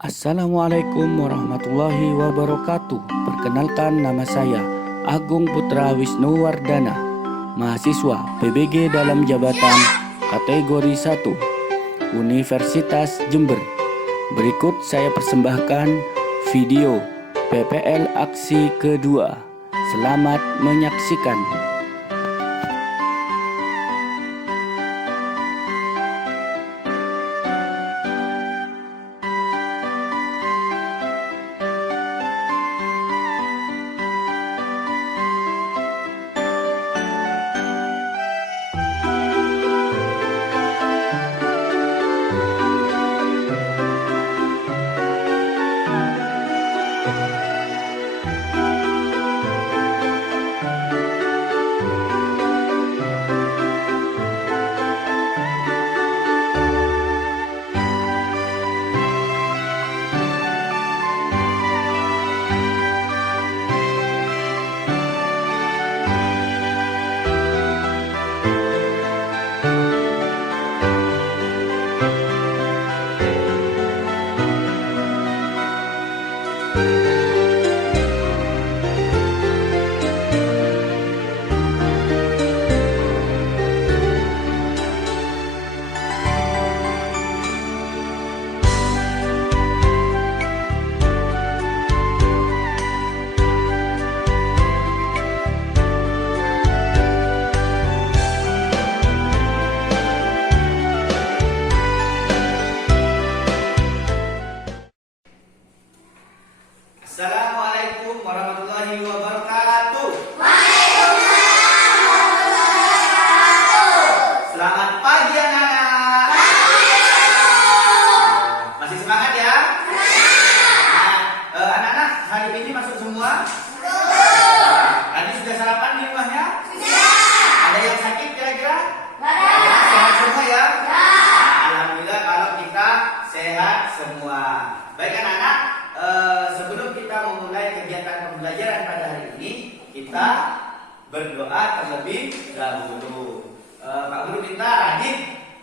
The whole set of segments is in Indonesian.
Assalamualaikum warahmatullahi wabarakatuh. Perkenalkan, nama saya Agung Putra Wisnuwardana, mahasiswa PBG dalam jabatan kategori 1 Universitas Jember. Berikut saya persembahkan video PPL aksi kedua. Selamat menyaksikan. Assalamualaikum warahmatullahi wabarakatuh. Selamat pagi anak-anak. Masih semangat ya? Anak-anak hari ini masuk semua? Tadi sudah sarapan di rumahnya? Ada yang sakit kira-kira? Sehat semua ya? Alhamdulillah kalau kita sehat semua. Baik anak-anak, sebelum kita memulai kegiatan pembelajaran pada hari ini, kita berdoa terlebih dahulu. Pak Guru minta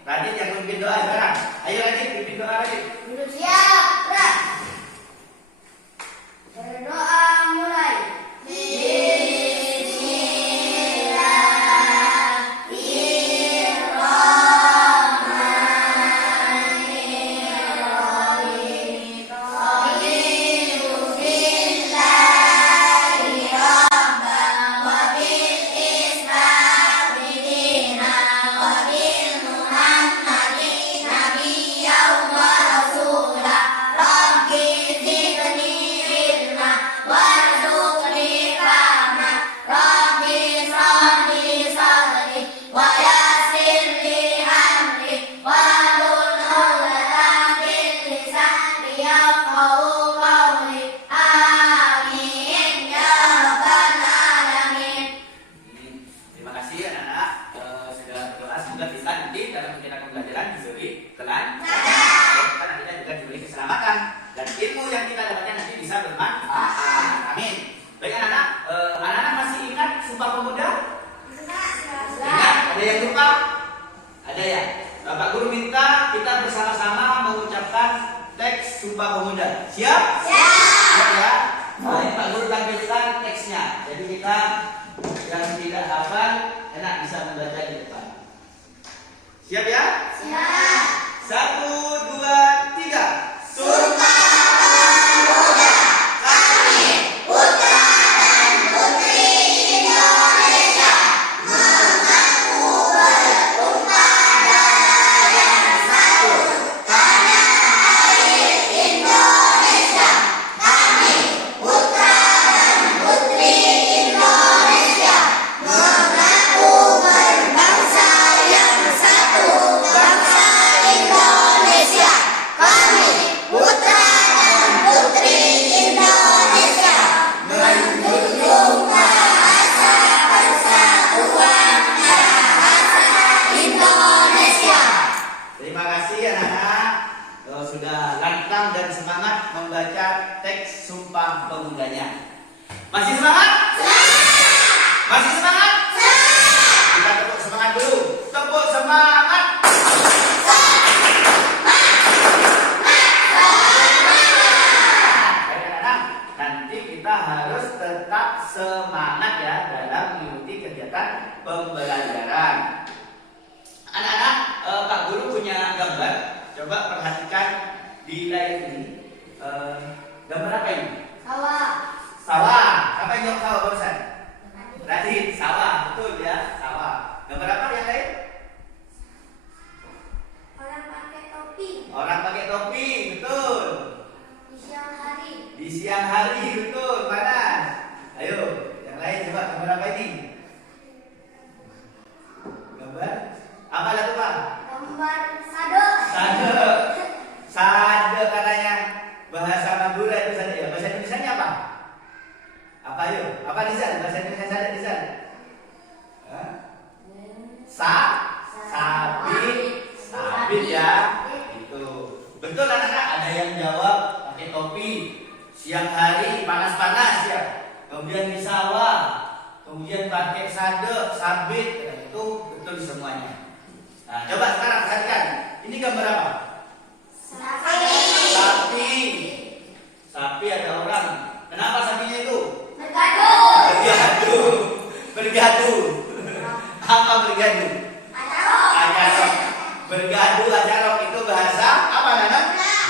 Radit yang memimpin doa sekarang. Ayo Radit, pimpin doa Radit. Siap, berdoa mulai. Terima kasih anak-anak sudah berdoa, semoga kita nanti dalam kegiatan pembelajaran diberi kelancaran, kita juga diberi keselamatan dan ilmu yang kita dapatkan nanti bisa bermanfaat. Amin. Baik anak-anak, anak-anak masih ingat Sumpah Pemuda? Ingat? Ada yang lupa? Ada ya? Bapak Guru minta kita bersama-sama mengucapkan teks Sumpah Pemuda. Siap? Siap ya? Baik, Pak Guru tampilkan teksnya. Jadi kita yang tidak hafal enak bisa membaca di depan. Siap ya? Siap. 1, 2, 3. Sumpah Pemuda kami, putra dan putri Indonesia, mengaku bertumpah darah yang satu tanah air Indonesia. Kami, putra dan putri Indonesia, mengaku berbangsa yang satu, bangsa Indonesia. Kami, putra dan putri Indonesia, menjunjung bahasa persatuan bahasa Indonesia. Terima kasih anak-anak. Sudah lantang dan semangat membaca teks Sumpah Pemudanya. Masih semangat? Masih semangat? Kita tepuk semangat dulu. Tepuk semangat. Semangat. pembelajaran. Anak-anak, Pak Guru punya gambar. Coba perhatikan di layar ini. Gambar apa ini? Sawah. Sawah. Apa yang jawab sawah barusan? Radit, sawah. Betul ya, sawah. Gambar apa yang lain? Orang pakai topi. Orang pakai topi, betul. Di siang hari. Di siang hari, betul, panas. Ayo, yang lain coba gambar apa ini? Gambar apa lah tuh Pak? Gambar sado. Sade. Sade katanya bahasa Madura itu sade ya. Bahasa Indonesianya apa? Apa yuk? Apa Lisan? Bahasa Indonesia sade Lisan? Hah? Sabit ya. Itu. Betul anak-anak, ada yang jawab pakai topi. Siang hari panas-panas ya. Kemudian di sawah. Kemudian pakai sade, sabit. Itu betul semuanya. Nah, coba sekarang perhatikan. Ini gambar apa? Sapi. Sapi ada orang. Kenapa sapinya itu? Bergaduh. Bergaduh. Apa bergaduh? Acarok. Bergaduh acarok itu bahasa apa Nana?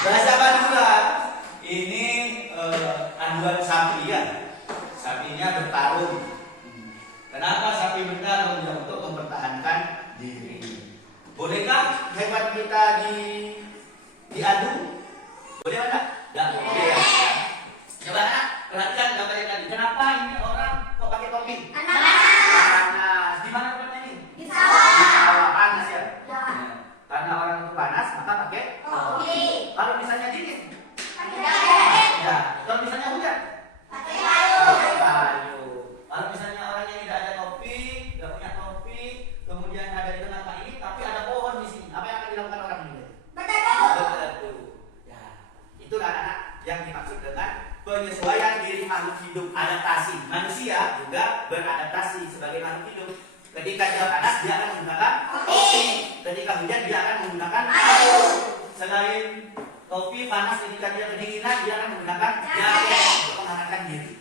Bahasa Madura. Ini aduan sapi ya. Sapinya bertarung. Kenapa sapi bertarung? Ya, untuk mempertahankan diri. Bolehkah hewan kita diadu? Boleh enggak? Enggak boleh ya. Coba anak, perhatikan gambar yang tadi. Kenapa ini orang kok pakai topi? Panas. Di mana tempatnya ini? Di sawah. Di sawah panas ya. Ya. Karena orang itu panas, maka pakai Topi. Kalau misalnya dingin, Pakai jaket. ya. Kalau misalnya hujan, Pakai kayu. pakai kayu. Kalau misalnya orangnya tidak ada topi, tidak punya topi, kemudian ada di tengah ini, tapi ada pohon di sini. Apa yang akan dilakukan orang ini? Betul. Ya, itulah anak-anak yang dimaksud dengan penyesuaian diri makhluk hidup, adaptasi. Manusia juga beradaptasi sebagai makhluk hidup. Ketika dia panas, dia akan menggunakan topi. Ketika hujan, dia akan menggunakan kayu. Selain topi panas, ketika dia kedinginan, dia akan menggunakan jaket untuk menghangatkan diri.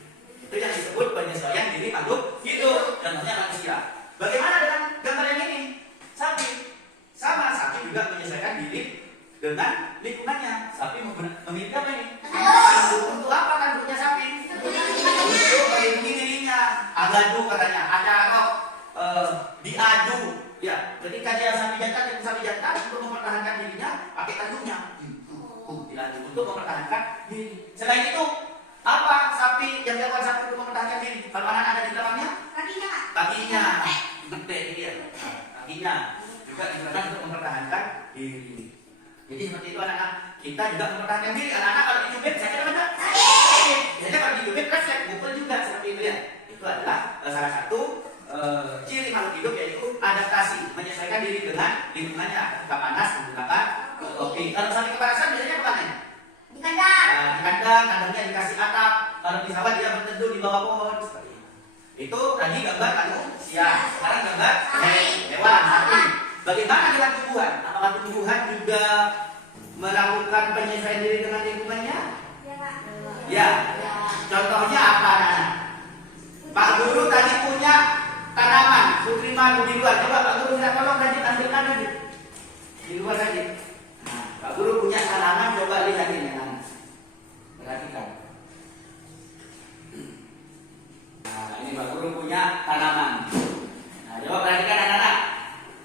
Itu yang disebut penyesuaian diri makhluk hidup. Contohnya manusia. Bagaimana dengan gambar yang ini? Sapi. Sama, sapi juga menyesuaikan diri dengan lingkungannya. Sapi memiliki apa ini? Tanduk. Untuk apa tanduknya sapi? Untuk melindungi dirinya. Agadu katanya. Acarok. Diadu. Ya, ketika dia sapi jantan untuk mempertahankan dirinya pakai tanduknya. Diadu untuk mempertahankan diri. Selain itu, apa sapi yang dilakukan sapi untuk mempertahankan diri? Kalau anak ada di belakangnya? Kakinya. Gede ini dia. Kakinya juga digunakan untuk mempertahankan diri. Jadi seperti itu anak-anak, kita juga mempertahankan diri. Anak-anak kalau dicubit, sakit apa enggak? Sakit. Biasanya kalau dicubit refleks, pukul juga seperti itu ya. Itu adalah salah satu ciri makhluk hidup, yaitu adaptasi, menyesuaikan diri dengan lingkungannya. Ketika panas menggunakan topi. Kalau sapi kepanasan biasanya kemana? Di kandang. Di kandang, kandangnya dikasih atap. Kalau di sawah dia berteduh di bawah pohon seperti itu. Itu tadi gambar manusia. Sekarang gambar hewan, sapi. Bagaimana dengan tumbuhan? Apakah tumbuhan juga melakukan penyesuaian diri dengan lingkungannya? Ya. Contohnya apa, Nana? Pak Guru tadi punya tanaman putri malu di luar. Coba Pak Guru bisa tolong tadi tampilkan tadi di luar tadi. Nah, Pak Guru punya tanaman, coba lihat ini, Nana. Perhatikan. Nah, ini Pak Guru punya tanaman. Nah, coba perhatikan anak-anak.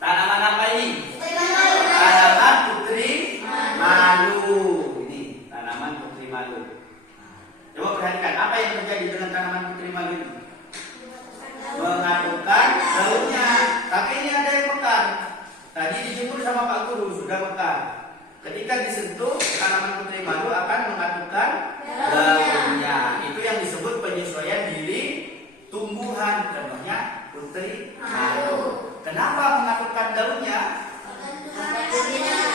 Tanaman apa ini? Tanaman putri malu. Ini tanaman putri malu. Coba perhatikan apa yang terjadi dengan tanaman putri malu ini. Mengadukan daunnya. Tapi ini ada yang mekar. Tadi dijemur sama Pak Guru, sudah mekar. Ketika disentuh, tanaman putri malu akan mengadukan daunnya. Itu yang disebut penyesuaian diri tumbuhan. Contohnya putri malu. Kenapa mengadukan daunnya?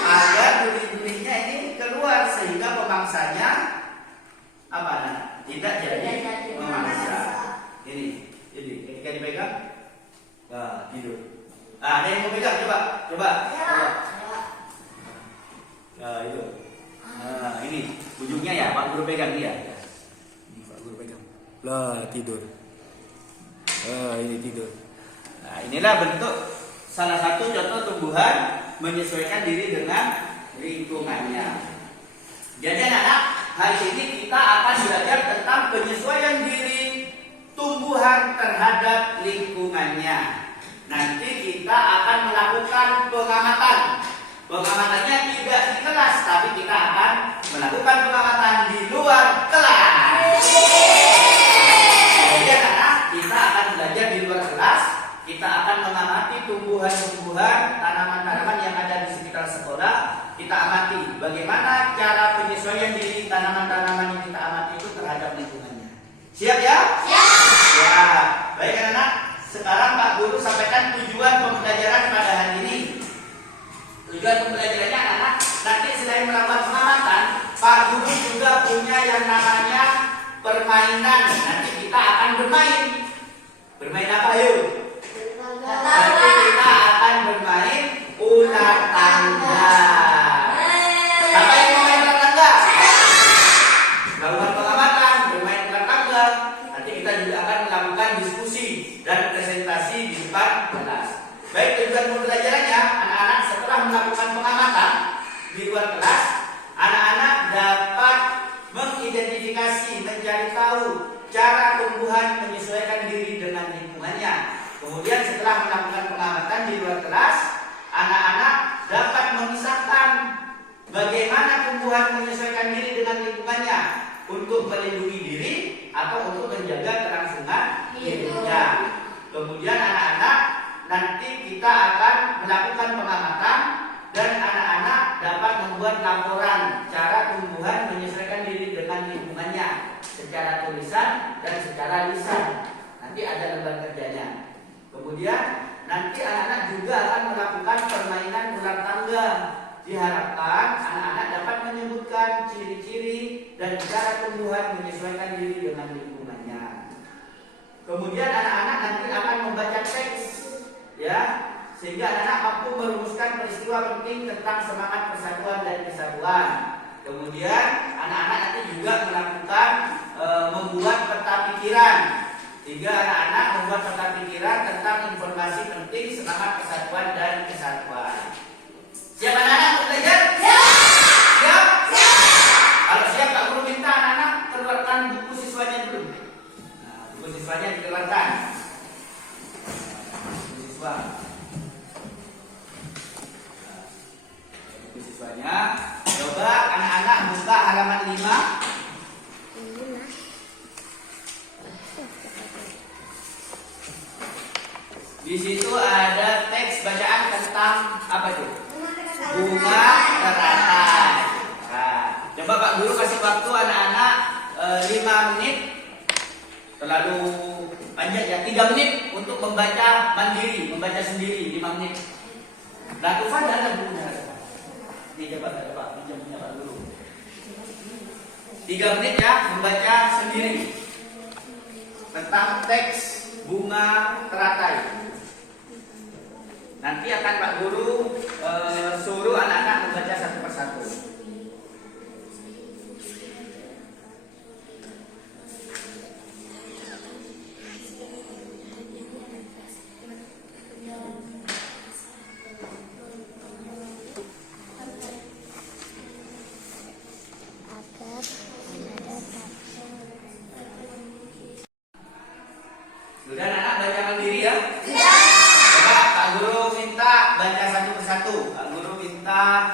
Agar duri-durinya ini keluar sehingga pemangsanya apa? Tidak jadi memangsa. Ini ketika dipegang, tidur. Ada yang mau pegang? Coba. Nah, itu. Nah, ini ujungnya ya, Pak Guru pegang dia. Ini Pak Guru pegang. Lah, tidur. Ini tidur. Nah, inilah bentuk salah satu contoh tumbuhan menyesuaikan diri dengan lingkungannya. Jadi anak-anak, hari ini kita akan belajar tentang penyesuaian diri tumbuhan terhadap lingkungannya. Nanti kita akan melakukan pengamatan. Pengamatannya tidak di kelas, tapi kita akan melakukan pengamatan di luar kelas. Jadi anak-anak, kita akan belajar di luar kelas. Kita akan mengamati tumbuhan-tumbuhan, tanaman-tanaman yang ada di sekitar sekolah. Kita amati bagaimana cara penyesuaian diri tanaman-tanaman yang kita amati itu terhadap lingkungannya. Siap ya? Siap. Ya, baik anak-anak. Sekarang Pak Guru sampaikan tujuan pembelajaran pada hari ini. Tujuan pembelajarannya anak-anak, nanti selain melakukan pengamatan, Pak Guru juga punya yang namanya permainan. Nanti kita akan bermain. Bermain apa yuk? Nanti kita akan bermain ular tangga. Siapa yang mau main ular tangga? Melakukan pengamatan, bermain ular tangga. Nanti kita juga akan melakukan diskusi dan presentasi di depan kelas. Baik, tujuan pembelajarannya, anak-anak setelah melakukan pengamatan di luar kelas, anak-anak dapat mengidentifikasi, mencari tahu cara tumbuhan menyesuaikan diri dengan lingkungannya. Kemudian setelah melakukan pengamatan di luar kelas, anak-anak dapat memisahkan bagaimana tumbuhan menyesuaikan diri dengan lingkungannya untuk melindungi diri atau untuk menjaga kelangsungan hidupnya. Kemudian anak-anak nanti kita akan melakukan pengamatan dan anak-anak dapat membuat laporan cara tumbuhan menyesuaikan diri dengan lingkungannya secara tulisan dan secara lisan. Nanti ada lembar kerjanya. Kemudian nanti anak-anak juga akan melakukan permainan ular tangga. Diharapkan anak-anak dapat menyebutkan ciri-ciri dan cara tumbuhan menyesuaikan diri dengan lingkungannya. Kemudian anak-anak nanti akan membaca teks, ya, sehingga anak-anak mampu merumuskan peristiwa penting tentang semangat persatuan dan kesatuan. Kemudian anak-anak nanti juga melakukan membuat peta pikiran. Sehingga anak-anak membuat peta pikiran tentang informasi penting semangat persatuan dan kesatuan. Siap anak-anak untuk belajar? Siap. Siap? Siap. Kalau siap, Pak Guru minta anak-anak keluarkan buku siswanya dulu. Nah, buku siswanya dikeluarkan. Buku siswa. Buku siswanya. Coba anak-anak buka halaman 5. Di situ ada teks bacaan tentang apa itu? Bunga teratai. Nah, coba Pak Guru kasih waktu anak-anak 5 menit. Terlalu panjang ya, 3 menit untuk membaca mandiri, membaca sendiri 5 menit. Nah, Tufan ada bukunya. Ini coba pinjam punya Pak Guru. 3 menit ya membaca sendiri tentang teks bunga teratai. Nanti akan Pak Guru suruh anak-anak membaca satu persatu. Sudah anak-anak baca mandiri ya? Coba Pak Guru minta baca satu persatu. Pak Guru minta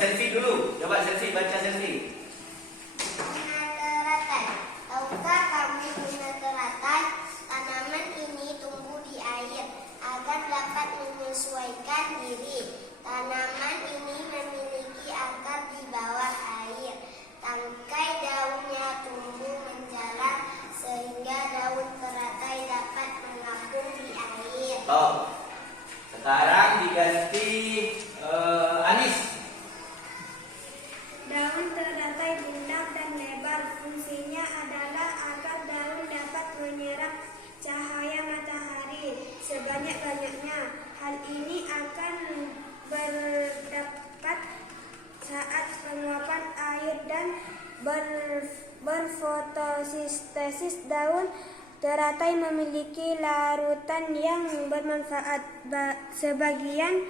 selfie dulu. Coba selfie, baca selfie. Bunga teratai. Tahukah kamu bunga teratai? Tanaman ini tumbuh di air agar dapat menyesuaikan diri. Tanaman ini memiliki akar di bawah air. Tangkai daunnya tumbuh menjalar sehingga daun teratai dapat mengapung di air. Oh. Sekarang diganti Anis. Daun teratai bulat dan lebar. Fungsinya adalah agar daun dapat menyerap cahaya matahari sebanyak-banyaknya. Hal ini akan berdampak saat penguapan air dan berfotosintesis. Daun Teratai memiliki larutan yang bermanfaat sebagai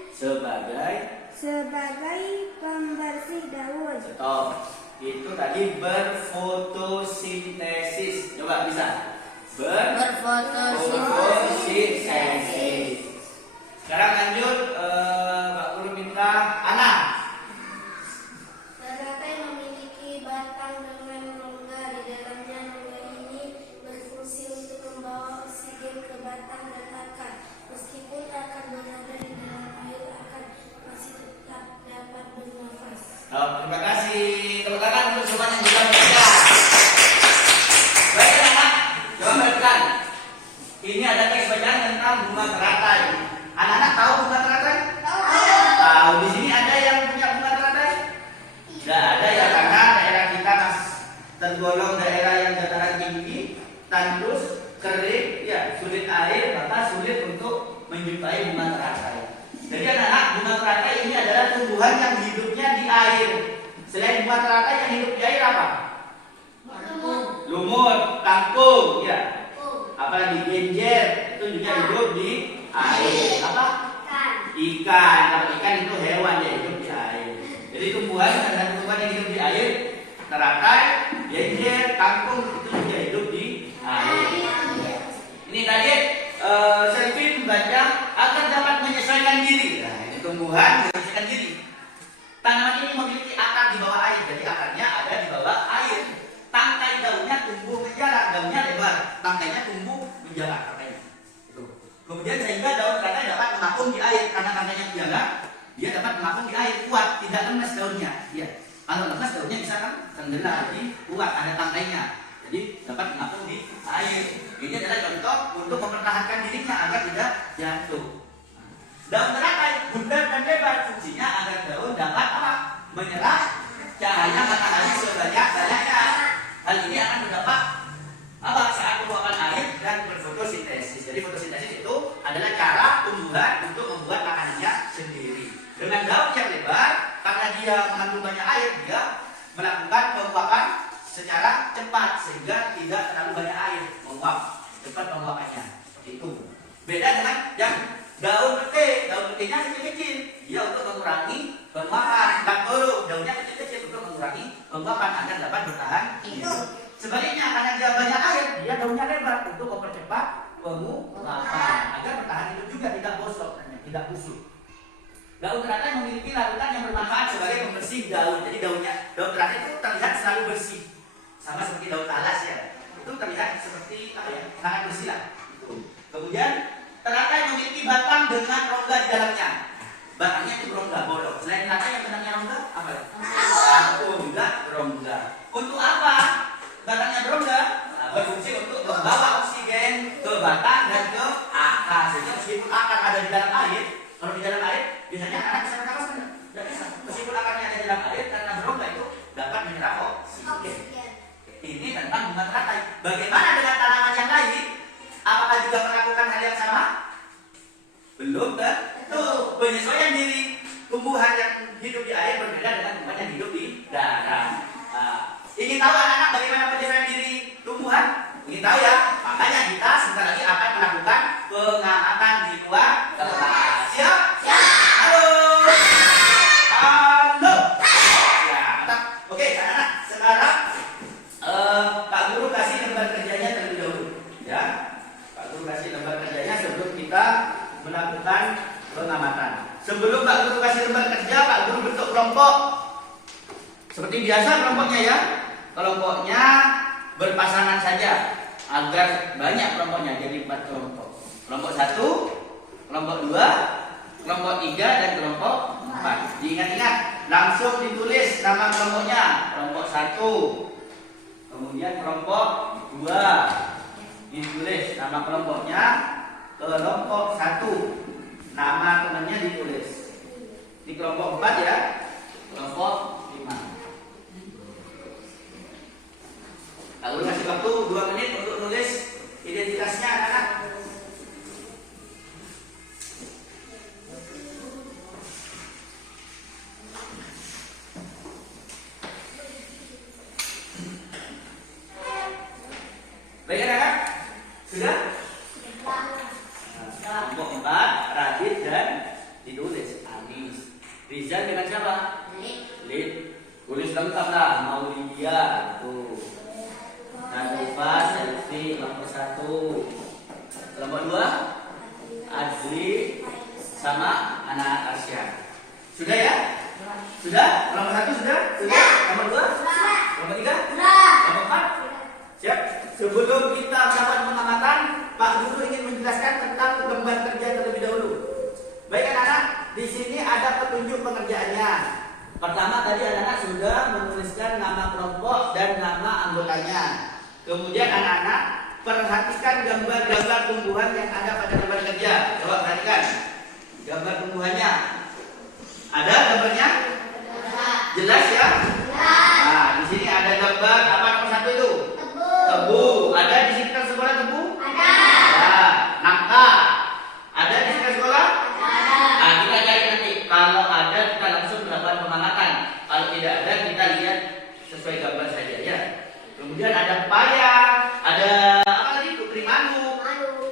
pembersih daun. Stop. Itu tadi berfotosintesis. Coba bisa. Berfotosintesis. Sekarang lanjut, Mbak Guru minta Ana. Teratai memiliki batang dengan rongga di dalamnya. Rongga ini berfungsi untuk membawa oksigen ke batang dan akar. Meskipun akar berada di dalam air, akar masih tetap dapat bernafas. Terima kasih. Tepuk tangan untuk semua yang juga belajar. Baik anak-anak, coba perhatikan. Ini ada teks bacaan tentang bunga teratai. Anak-anak tahu bunga teratai? Tahu. Di sini ada yang punya bunga teratai? Tidak ada ya, karena daerah kita tergolong daerah yang dataran tinggi, tandus, kering, ya sulit air, maka sulit untuk menjumpai bunga teratai. Jadi anak-anak, bunga teratai ini adalah tumbuhan yang hidupnya di air. Selain bunga teratai yang hidup di air apa? Lumut, kangkung, ya. Apalagi genjer, itu juga hidup di air. Apa? Ikan. Kalau ikan itu hewan yang hidup di air. Jadi tumbuhan adalah tumbuhan yang hidup di air. Teratai, genjer, kangkung itu juga hidup di air. Ini tadi Selvi membaca agar dapat menyesuaikan diri. Nah, ini tumbuhan menyesuaikan diri. Tanaman ini memiliki akar di bawah air, jadi akarnya ada di bawah air. Tangkai daunnya tumbuh menjalar, daunnya lebar, tangkainya tumbuh menjalar tangkainya. Kemudian sehingga daun teratai dapat mengapung di air, karena tangkainya menjalar, dia dapat mengapung di air, kuat, tidak lemas daunnya. Ya. Kalau lemas daunnya bisa kan tenggelam, jadi kuat, ada tangkainya, jadi dapat mengapung di air. Ini adalah contoh untuk mempertahankan dirinya agar tidak jatuh. Daun teratai bundar dan lebar, fungsinya agar daun dapat apa? Menyerap cahaya matahari sebanyak-banyaknya. Hal ini akan mendapat apa? Saat penguapan air dan berfotosintesis. Jadi fotosintesis itu adalah cara tumbuhan untuk membuat makanannya sendiri. Dengan daun yang lebar, karena dia mengandung banyak air, dia melakukan penguapan secara cepat sehingga tidak terlalu banyak air menguap, cepat penguapannya. Seperti itu. Beda dengan yang daun pete, daun petenya kecil-kecil, dia untuk mengurangi penguapan. Daunnya kecil-kecil untuk mengurangi penguapan agar dapat bertahan hidup. Sebaliknya karena dia banyak air, dia daunnya lebar untuk mempercepat penguapan agar bertahan hidup juga, tidak gosok, tidak busuk. Daun teratai memiliki larutan yang bermanfaat sebagai pembersih daun. Jadi daun teratai itu terlihat selalu bersih, sama seperti daun talas ya. Itu terlihat seperti apa ya, sangat bersih lah. Kemudian teratai memiliki batang dengan rongga di dalamnya. Batangnya itu berongga, bolong. Selain teratai yang benangnya rongga, apa ya? Kangkung juga berongga. Untuk apa batangnya berongga? Nah, berfungsi untuk membawa oksigen ke batang dan ke akar. Sehingga meskipun akar ada di dalam air, kalau di dalam air biasanya anak bisa bernafas kan? Tidak bisa. Meskipun akarnya ada di dalam air, karena berongga itu dapat menyerap oksigen. Ini tentang bunga teratai. Bagaimana dengan tanaman yang lain? Apakah juga melakukan hal yang sama? Belum tentu. Penyesuaian diri. Tumbuhan yang hidup di air berbeda dengan tumbuhan yang hidup di darat. Ingin tahu anak-anak bagaimana penyesuaian diri tumbuhan? Ingin tahu ya? Makanya kita sebentar lagi akan melakukan pengamatan di luar kelas. Siap? Halo? Halo? Ya, mantap. Oke, anak-anak. Sekarang Pak Guru kasih lembar kerjanya terlebih dahulu. Ya. Pak Guru kasih lembar kerjanya sebelum kita melakukan pengamatan. Sebelum Pak Guru kasih lembar kerja, Pak Guru bentuk kelompok. Seperti biasa kelompoknya ya. Kelompoknya berpasangan saja agar banyak kelompoknya, jadi 4 kelompok. Kelompok 1, kelompok 2, kelompok 3 dan kelompok 4. Diingat-ingat, langsung ditulis nama kelompoknya. Kelompok 1. Kemudian kelompok 2 ditulis nama kelompoknya. Kelompok 1 nama temannya ditulis. Di kelompok 4 ya. Kelompok 5. Aku kasih waktu 2 menit untuk nulis identitasnya anak-anak. Baik anak-anak, Sastra Maulidia tuh. Jangan lupa selfie kelompok 1. Kelompok 2 Adri sama anak Asia. Sudah ya? Sudah? Kelompok 1 sudah? Sudah? Kelompok 2? Kelompok 3? Kelompok 4? Siap? Sebelum kita melakukan pengamatan, Pak Guru ingin menjelaskan tentang gambar kerja terlebih dahulu. Baik anak-anak, di sini ada petunjuk pengerjaannya. Pertama tadi anak-anak sudah menuliskan nama kelompok dan nama anggotanya. Kemudian anak-anak perhatikan gambar-gambar tumbuhan yang ada pada gambar kerja. Coba perhatikan gambar tumbuhannya. Ada gambarnya? Jelas ya? Nah, di sini ada gambar apa nomor 1 itu? Tebu. Ada di sekitar sekolah tebu? Ada. Nangka. Ada di sekitar sekolah? Ada. Nah, kita cari nanti. Kalau ada kita langsung melakukan pengamatan. Kalau tidak ada kita lihat sesuai gambar saja ya. Kemudian ada pepaya, ada apa tadi? Putri manuk.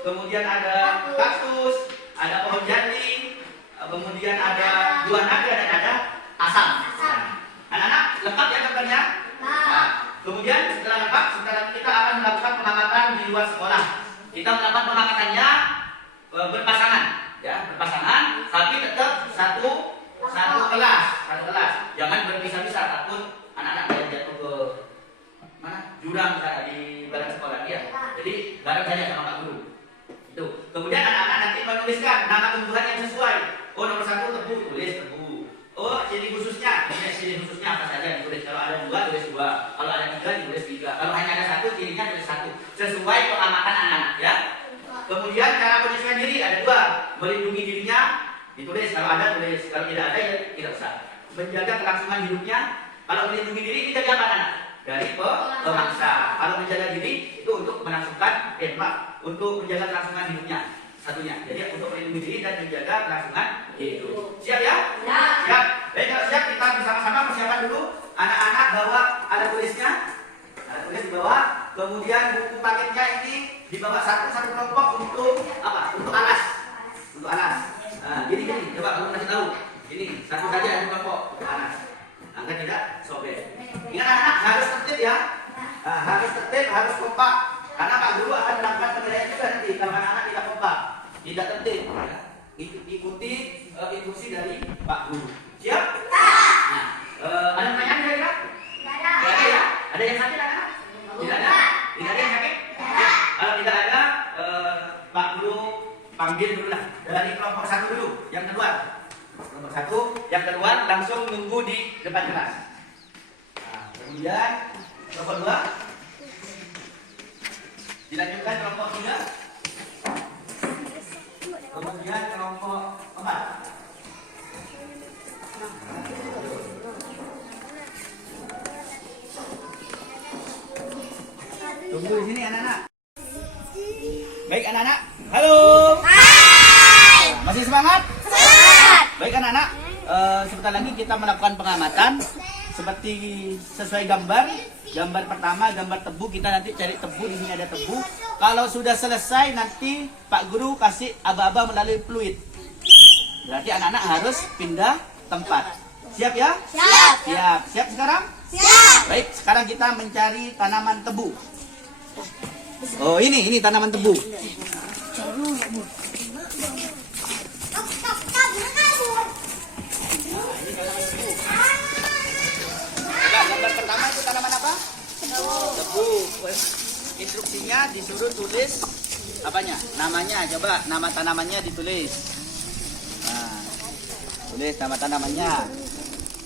Kemudian ada kaktus, ada pohon jati, kemudian ada buah naga dan ada asam. Anak-anak lengkap ya gambarnya? Nah, kemudian setelah lengkap, setelah kita akan melakukan pengamatan di luar sekolah. Kita melakukan pengamatannya berpasangan, ya berpasangan, tapi tetap satu kelas. Jangan berpisah-pisah, takut anak-anak yang jatuh ke mana? Jurang di belakang sekolah ya. Jadi bareng saja sama Pak Guru. Itu. Kemudian anak-anak nanti menuliskan nama tumbuhan yang sesuai. Oh nomor 1 tebu, tulis tebu. Oh ciri khususnya apa saja ditulis. Kalau ada 2 tulis 2. Kalau ada 3 tulis 3. Kalau hanya ada 1 cirinya tulis 1. Sesuai pengamatan anak-anak ya. Kemudian cara penyesuaian diri ada 2. Melindungi dirinya ditulis. Kalau ada tulis. Kalau tidak ada ya tidak usah. Menjaga kelangsungan hidupnya. Kalau melindungi diri ini dari apa anak? Dari pemangsa. Kalau menjaga diri itu untuk menaksudkan untuk menjaga kelangsungan hidupnya satunya. Jadi untuk melindungi diri dan menjaga kelangsungan hidup. Siap ya? Siap. Baik kalau siap kita bersama-sama persiapan dulu. Anak-anak bawa alat tulisnya. Alat tulis dibawa. Kemudian buku paketnya ini dibawa satu kelompok untuk apa? Untuk alas. Untuk alas. Nah, gini. Coba kamu kasih tahu. Ini satu saja satu kelompok untuk alas. Agar tidak sobek. Ingat anak-anak harus tertib ya. Nah, harus tertib, harus kompak. Karena Pak Guru akan melakukan penilaian juga nanti kalau anak-anak tidak kompak, tidak tertib. Ya. Ikuti instruksi dari Pak Guru. Siap? Nah, ada pertanyaan kira-kira? Tidak ada ya? Ada yang sakit anak-anak? Tidak ada? Tidak ada yang sakit? Ya. Kalau tidak ada, Pak Guru panggil dulu lah dari kelompok 1 dulu, yang kedua. Kelompok 1, yang kedua langsung nunggu di depan kelas. Nah, kemudian kelompok 2 dilanjutkan kelompok 3. Kemudian kelompok 4. Tunggu di sini anak-anak. Baik anak-anak. Halo. Hai. Masih semangat? Semangat. Baik anak-anak. Sebentar lagi kita melakukan pengamatan seperti sesuai gambar. Gambar pertama, gambar tebu, kita nanti cari tebu, di sini ada tebu. Kalau sudah selesai nanti Pak Guru kasih aba-aba melalui fluid. Berarti anak-anak harus pindah tempat. Siap ya? Siap. Siap. Siap sekarang? Siap. Baik, sekarang kita mencari tanaman tebu. Oh, ini tanaman tebu. Gambar pertama itu tanaman apa? Tebu. Instruksinya disuruh tulis apanya? Namanya. Coba nama tanamannya ditulis. Nah, tulis nama tanamannya.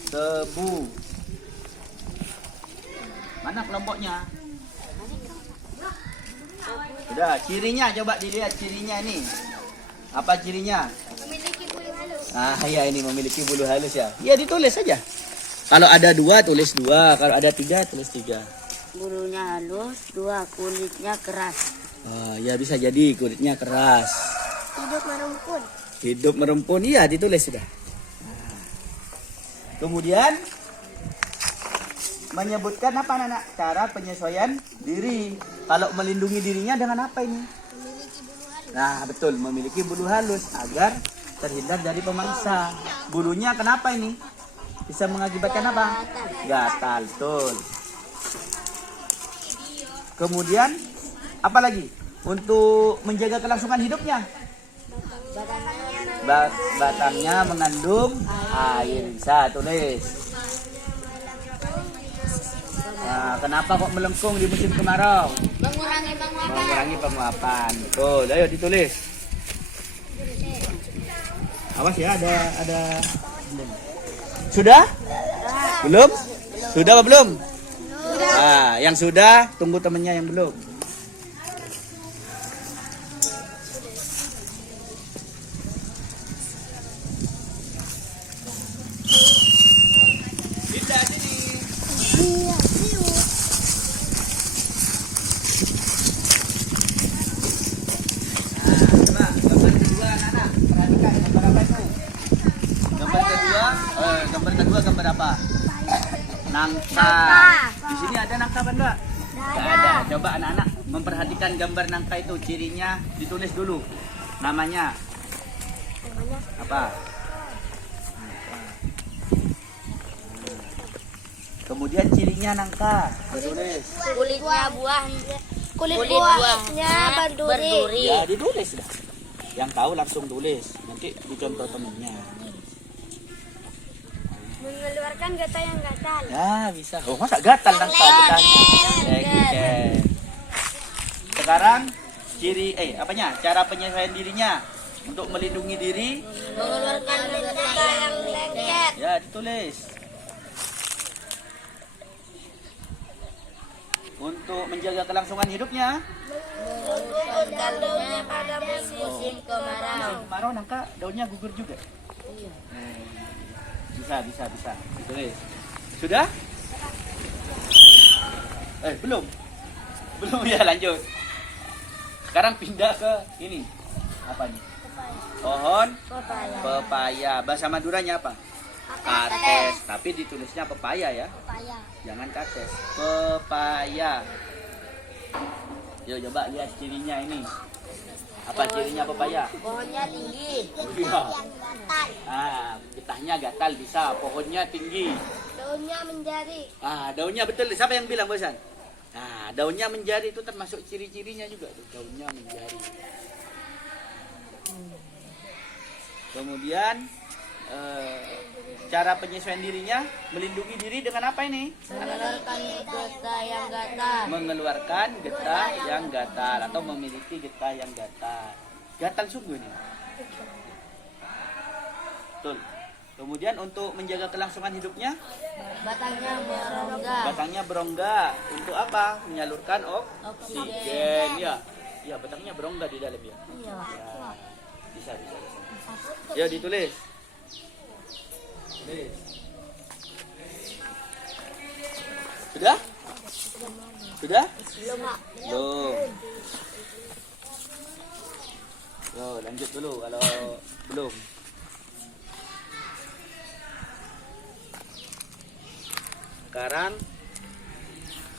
Tebu. Mana kelompoknya? Sudah, cirinya coba dilihat cirinya ini. Apa cirinya? Memiliki bulu halus. Ah, ya ini memiliki bulu halus ya. Ya ditulis saja. Kalau ada 2 tulis 2, kalau ada 3 tulis 3. Bulunya halus, 2 kulitnya keras. Ah, ya bisa jadi kulitnya keras. Hidup merumpun. Hidup merumpun, iya ditulis sudah. Nah. Kemudian menyebutkan apa anak? Cara penyesuaian diri. Kalau melindungi dirinya dengan apa ini? Memiliki bulu halus. Nah betul, memiliki bulu halus agar terhindar dari pemangsa. Bulunya kenapa ini? Bisa mengakibatkan apa? Gatal, betul. Kemudian apa lagi? Untuk menjaga kelangsungan hidupnya. Batangnya mengandung air, bisa tulis. Nah, kenapa kok melengkung di musim kemarau? Mengurangi penguapan. Betul, ayo ditulis. Awas ya, ada. Sudah? Belum? Sudah apa belum? Nah, yang sudah tunggu temennya yang belum. Gambar apa? Nangka. Di sini ada nangka kan, Mbak? Nggak ada. Coba anak-anak memperhatikan gambar nangka itu, cirinya ditulis dulu. Namanya apa? Kemudian cirinya nangka, ditulis. Kulit buahnya berduri. Ya, ditulis dah. Yang tahu langsung tulis. Nanti dicontoh temennya. Mengeluarkan getah yang gatal. Ya, bisa. Oh, masa gatal nangka getahnya? Sekarang ciri apanya? Cara penyesuaian dirinya untuk melindungi diri. Mengeluarkan getah yang lengket. Ya, ditulis. Untuk menjaga kelangsungan hidupnya. Menggugurkan daunnya pada musim kemarau. Musim kemarau nangka daunnya gugur juga. Bisa. Ditulis. Sudah? Belum. Belum ya, lanjut. Sekarang pindah ke ini. Apa nih? Pohon pepaya. Bahasa Maduranya apa? Kates. Tapi ditulisnya pepaya ya. Jangan kates. Pepaya. Yuk coba lihat cirinya ini. Apa cirinya pepaya? Pohonnya tinggi. Iya. Getahnya gatal bisa. Pohonnya tinggi. Daunnya menjadi. Daunnya betul. Siapa yang bilang bosan? Daunnya menjadi itu termasuk ciri-cirinya juga. Daunnya menjadi. Kemudian cara penyesuaian dirinya melindungi diri dengan apa ini? Mengeluarkan getah yang gatal. Mengeluarkan getah yang gatal atau memiliki getah yang gatal. Gatal sungguh ini. Betul. Kemudian untuk menjaga kelangsungan hidupnya, batangnya berongga. Untuk apa? Menyalurkan oksigen. Ya, batangnya berongga di dalam ya. Ya. Bisa. Ya, ditulis. Sudah? Belum. Lanjut dulu kalau belum. Sekarang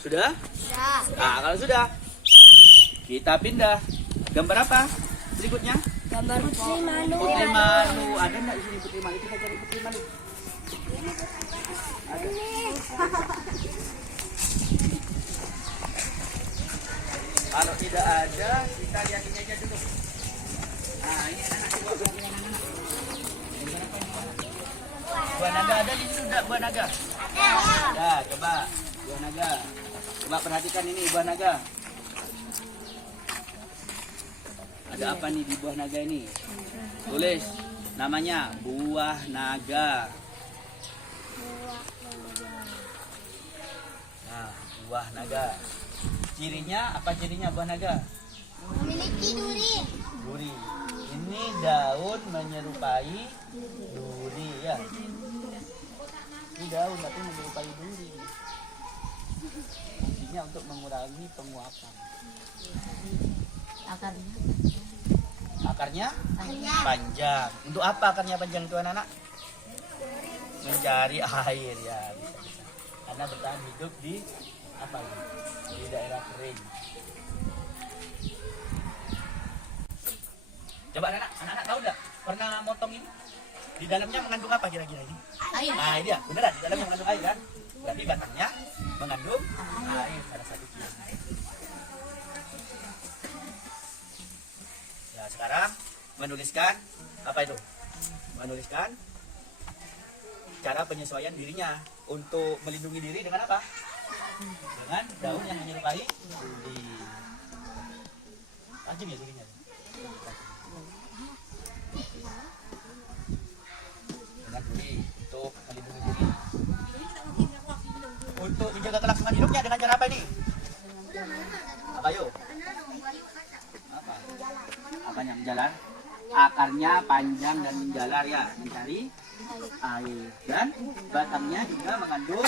sudah? Kalau sudah, kita pindah. Gambar apa berikutnya? Gambar putri malu. Putri malu. Ada nggak di sini putri malu? Kita cari putri malu. Ada. Kalau tidak ada, kita lihat ini aja dulu. Ini anak-anak coba punya anak-anak. Buah naga ada di sini enggak buah naga? Ada, coba buah naga. Coba perhatikan ini buah naga. Ada apa nih di buah naga ini? Tulis namanya buah naga. Buah naga. Cirinya apa cirinya buah naga? Memiliki Duri. Ini daun menyerupai duri ya. Ini daun tapi menyerupai duri. Fungsinya untuk mengurangi penguapan. Akarnya panjang. Untuk apa akarnya panjang itu anak-anak? Mencari air ya. Bisa. Karena bertahan hidup di apa ini? Di daerah kering. Coba anak-anak tahu nggak? Pernah motong ini? Di dalamnya mengandung apa kira-kira ini? Air. Nah, ini dia, beneran di dalamnya mengandung air kan? Berarti batangnya mengandung air salah satunya. Ya, sekarang menuliskan apa itu? Menuliskan cara penyesuaian dirinya untuk melindungi diri dengan apa? Dengan daun yang menyerupai duri. Tajam ya durinya. Dengan duri untuk melindungi diri. Untuk menjaga kelangsungan hidupnya dengan cara apa ini? Apa yuk? Apa? Apanya menjalar? Akarnya panjang dan menjalar ya, mencari air, dan batangnya juga mengandung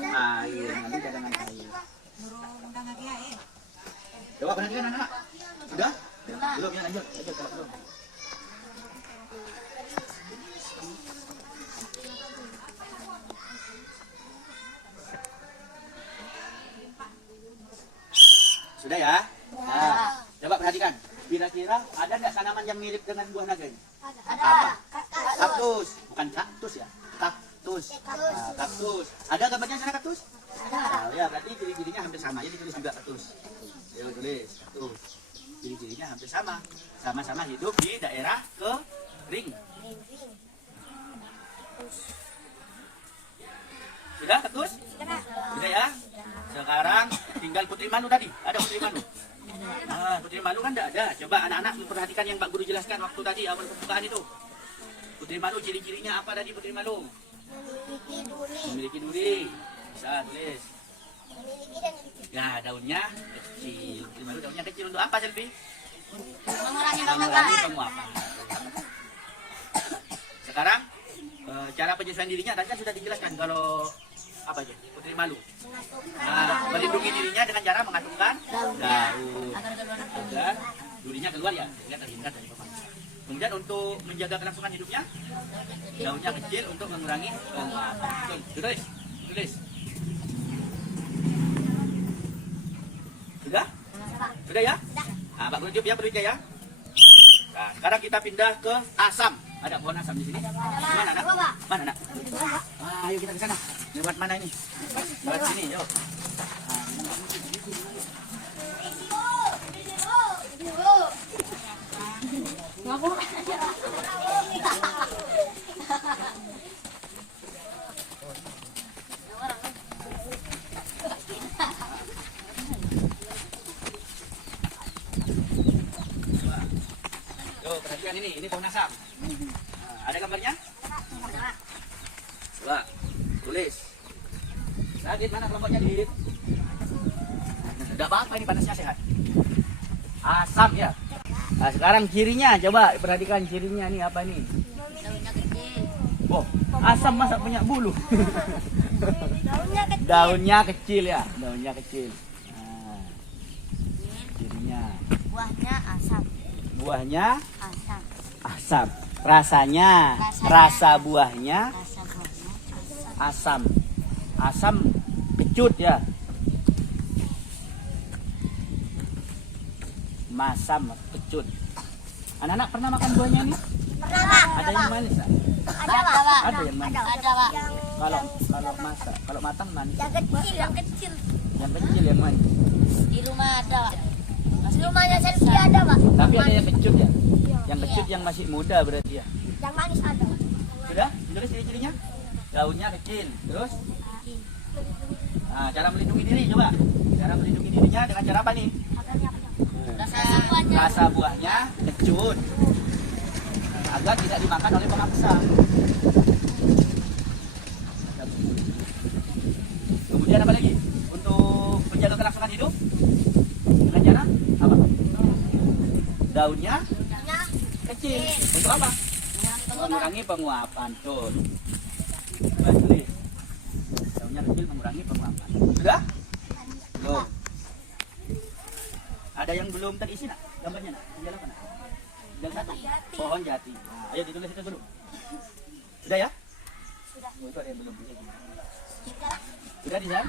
air, mengandung cadangan air. Coba perhatikan anak-anak. Sudah? Belum ya, lanjut kalau belum. Sudah ya? Nah, coba perhatikan. Kira-kira ada nggak tanaman yang mirip dengan buah naga ini? Apa? Kaktus. Bukan kaktus ya? Kaktus. Nah, kaktus. Ada gambarnya sana kaktus? Nah, ya, berarti ciri-cirinya hampir sama. Jadi tulis juga kaktus. Yuk, tulis kaktus. Ciri-cirinya hampir sama. Sama-sama hidup di daerah kering. Sudah kaktus? Sudah ya? Sekarang tinggal putri malu tadi. Ada putri malu? Nah, putri malu kan tidak ada. Coba anak-anak memperhatikan yang Mbak Guru jelaskan waktu tadi awal pembukaan itu. Putri malu ciri-cirinya apa tadi putri malu? Memiliki duri. Bisa tulis. Ya, daunnya kecil. Putri malu daunnya kecil untuk apa, Selvi? Mengurangi penguapan. Sekarang cara penyesuaian dirinya tadi kan sudah dijelaskan kalau apa aja? Putri malu. Nah, melindungi dirinya dengan cara mengadukkan daun agar durinya keluar ya, sehingga terhindar dari pemanas. Kemudian untuk menjaga kelangsungan hidupnya, daunnya kecil untuk mengurangi penguapan. Tulis, tulis. Sudah? Sudah ya? Nah, Mbak Guru ya, berikutnya ya. Nah, sekarang kita pindah ke asam. Ada pohon asam di sini. Mana nak? Mana nak? Ayo kita ke sana. Lewat mana ini? Lewat sini, yuk. Yuk, perhatikan ini pohon asam. Nah, ada gambarnya? Coba, tulis. Sakit mana kelompoknya di? Tidak apa-apa, ini panasnya sehat. Asam ya. Nah, sekarang cirinya, coba perhatikan cirinya nih apa nih? Daunnya kecil. Oh, asam masa punya bulu? Daunnya kecil. Daunnya kecil ya, daunnya kecil. Nah, cirinya. Buahnya asam. Buahnya Asam. asam. Rasanya, rasa buahnya Rasa buahnya asam. asam. Asam kecut ya. Masam kecut. Anak-anak pernah makan buahnya ini? Pernah, Ada yang manis? Tak? Ada, Pak. Ada yang manis. Ada, Pak. Kalau masak, kalau matang manis. Yang kecil. Yang kecil yang manis. Di rumah ada, Pak. Di rumahnya Selvi ada, Pak. Tapi ada yang kecut ya. Yang kecut yang masih muda berarti ya. Yang manis ada, Pak. Sudah? Tulis ciri-cirinya? Daunnya kecil. Terus? Nah, cara melindungi diri coba. Cara melindungi dirinya dengan cara apa nih? Rasa buahnya. Rasa buahnya kecut agar tidak dimakan oleh pemangsa. Kemudian apa lagi? Untuk menjaga kelangsungan hidup dengan cara apa? Daunnya kecil. Untuk apa? Mengurangi penguapan. Tuh. Tulis. Daunnya kecil mengurangi penguapan. Sudah? Tuh. Ada yang belum terisi nak? Gambarnya nak? Tinggal apa nak? Tinggal satu? Pohon jati. Nah, ayo ditulis itu dulu. Sudah ya? Sudah. Oh, itu ada yang belum terisi. Sudah di sana?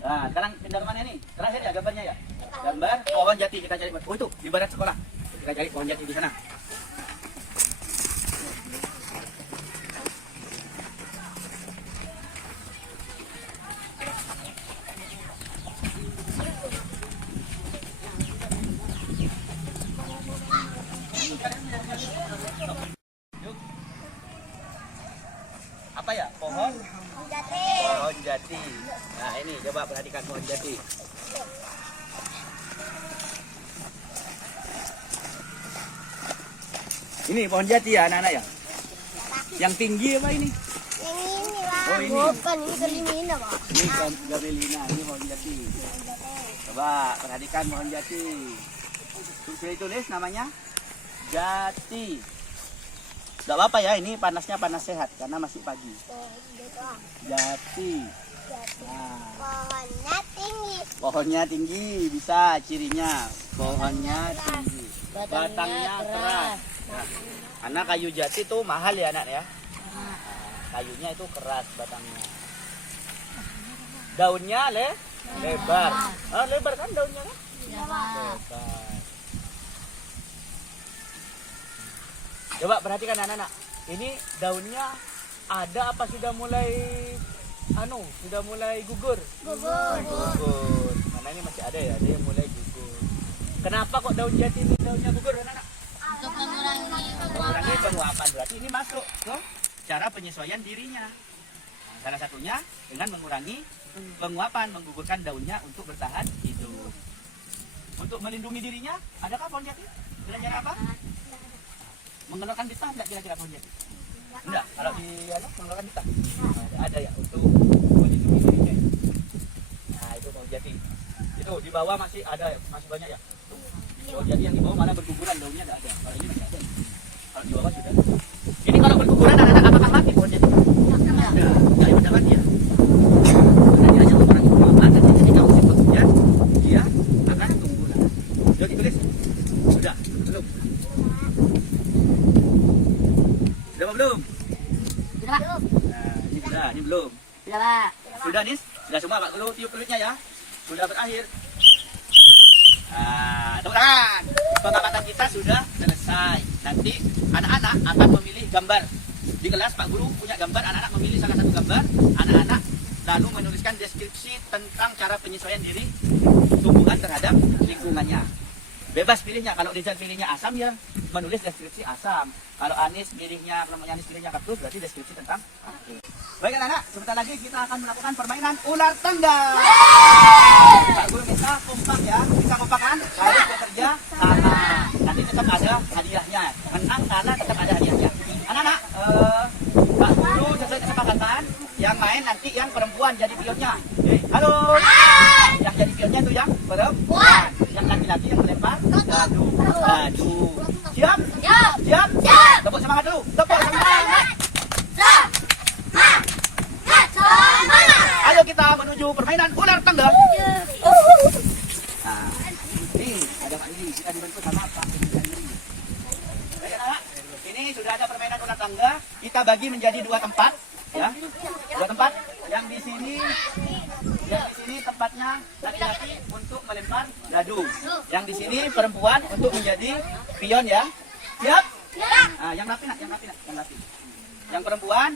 Nah, sekarang pindah kemana ini? Terakhir ya gambarnya ya? Gambar pohon jati kita cari. Oh itu, di barat sekolah. Kita cari pohon jati di sana. perhatikan pohon jati. Ini pohon jati ya anak-anak ya? Yang tinggi apa ini? Yang ini lah. Oh ini. Bukan, ini kelimina, Pak. Ini gabelina, ini pohon jati. Coba perhatikan pohon jati. Sudah ditulis namanya jati. Gak apa-apa ya, ini panasnya panas sehat karena masih pagi. Jati. Nah, Pohonnya tinggi. pohonnya tinggi, bisa cirinya. Pohonnya tinggi. Batangnya keras. Nah, karena kayu jati tuh mahal ya anak ya. Nah, kayunya itu keras batangnya. Daunnya lebar. Ah, lebar kan daunnya kan? Lebar. Coba perhatikan anak-anak. Ini daunnya ada apa sudah mulai sudah mulai gugur? Gugur. Mana ini masih ada ya, ada yang mulai gugur. Kenapa kok daun jati ini daunnya gugur anak-anak? Untuk Mengurangi penguapan, berarti ini masuk ke cara penyesuaian dirinya. Nah, salah satunya dengan mengurangi penguapan, menggugurkan daunnya untuk bertahan hidup. Untuk melindungi dirinya, adakah pohon jati? Dengan cara apa? Mengeluarkan getah tidak kira-kira pohon jati? Enggak, kalau di mengeluarkan getah. Nah, ada ya untuk melindungi dirinya. Nah, itu pohon jati. Itu di bawah masih ada ya, masih banyak ya. Pohon jati yang di bawah malah berguguran, daunnya tidak ada. Kalau ini masih ada. Kalau di bawah sudah. Ini kalau berguguran anak-anak apakah mati pohon jati? Tidak, tidak mati ya. Karena dia hanya mengurangi penguapan dan ketika musim penghujan dia akan tumbuh. Sudah ditulis? Sudah, belum? Sudah apa belum? Sudah, Pak. Nah, ini sudah, ini belum. Sudah, Pak. Sudah nih, sudah semua Pak Guru tiup peluitnya ya. Sudah berakhir. Nah, tepuk tangan. Pengamatan kita sudah selesai. Nanti anak-anak akan memilih gambar. Di kelas Pak Guru punya gambar, anak-anak memilih salah satu gambar. Anak-anak lalu menuliskan deskripsi tentang cara penyesuaian diri tumbuhan terhadap lingkungannya. Bebas pilihnya, kalau Rizal pilihnya asam ya menulis deskripsi asam. Kalau Anis pilihnya, kelompoknya Anis pilihnya kaktus, berarti deskripsi tentang kaktus. Baik anak-anak, sebentar lagi kita akan melakukan permainan ular tangga. Pak Guru minta kompak ya, bisa kompak kan? Harus bekerja sama. Nanti tetap ada hadiahnya. Menang kalah tetap ada hadiahnya. Anak-anak, Pak Guru sesuai kesepakatan, yang main nanti yang perempuan jadi pionnya. Halo. Yang jadi pionnya itu yang perempuan. Yang laki-laki yang melempar dadu. Dadu. Siap? Siap? Tepuk semangat dulu. Tepuk semangat. Ayo kita menuju permainan ular tangga. Nah, ini ada Pak Didi, kita dibantu sama Pak Didi. Baik anak, ini sudah ada permainan ular tangga. Kita bagi menjadi dua tempat, ya. Dua tempat. Yang di sini tempatnya laki-laki untuk melempar dadu. Yang di sini perempuan untuk menjadi pion ya. Siap? Nah, yang rapi nak, yang rapi. Yang perempuan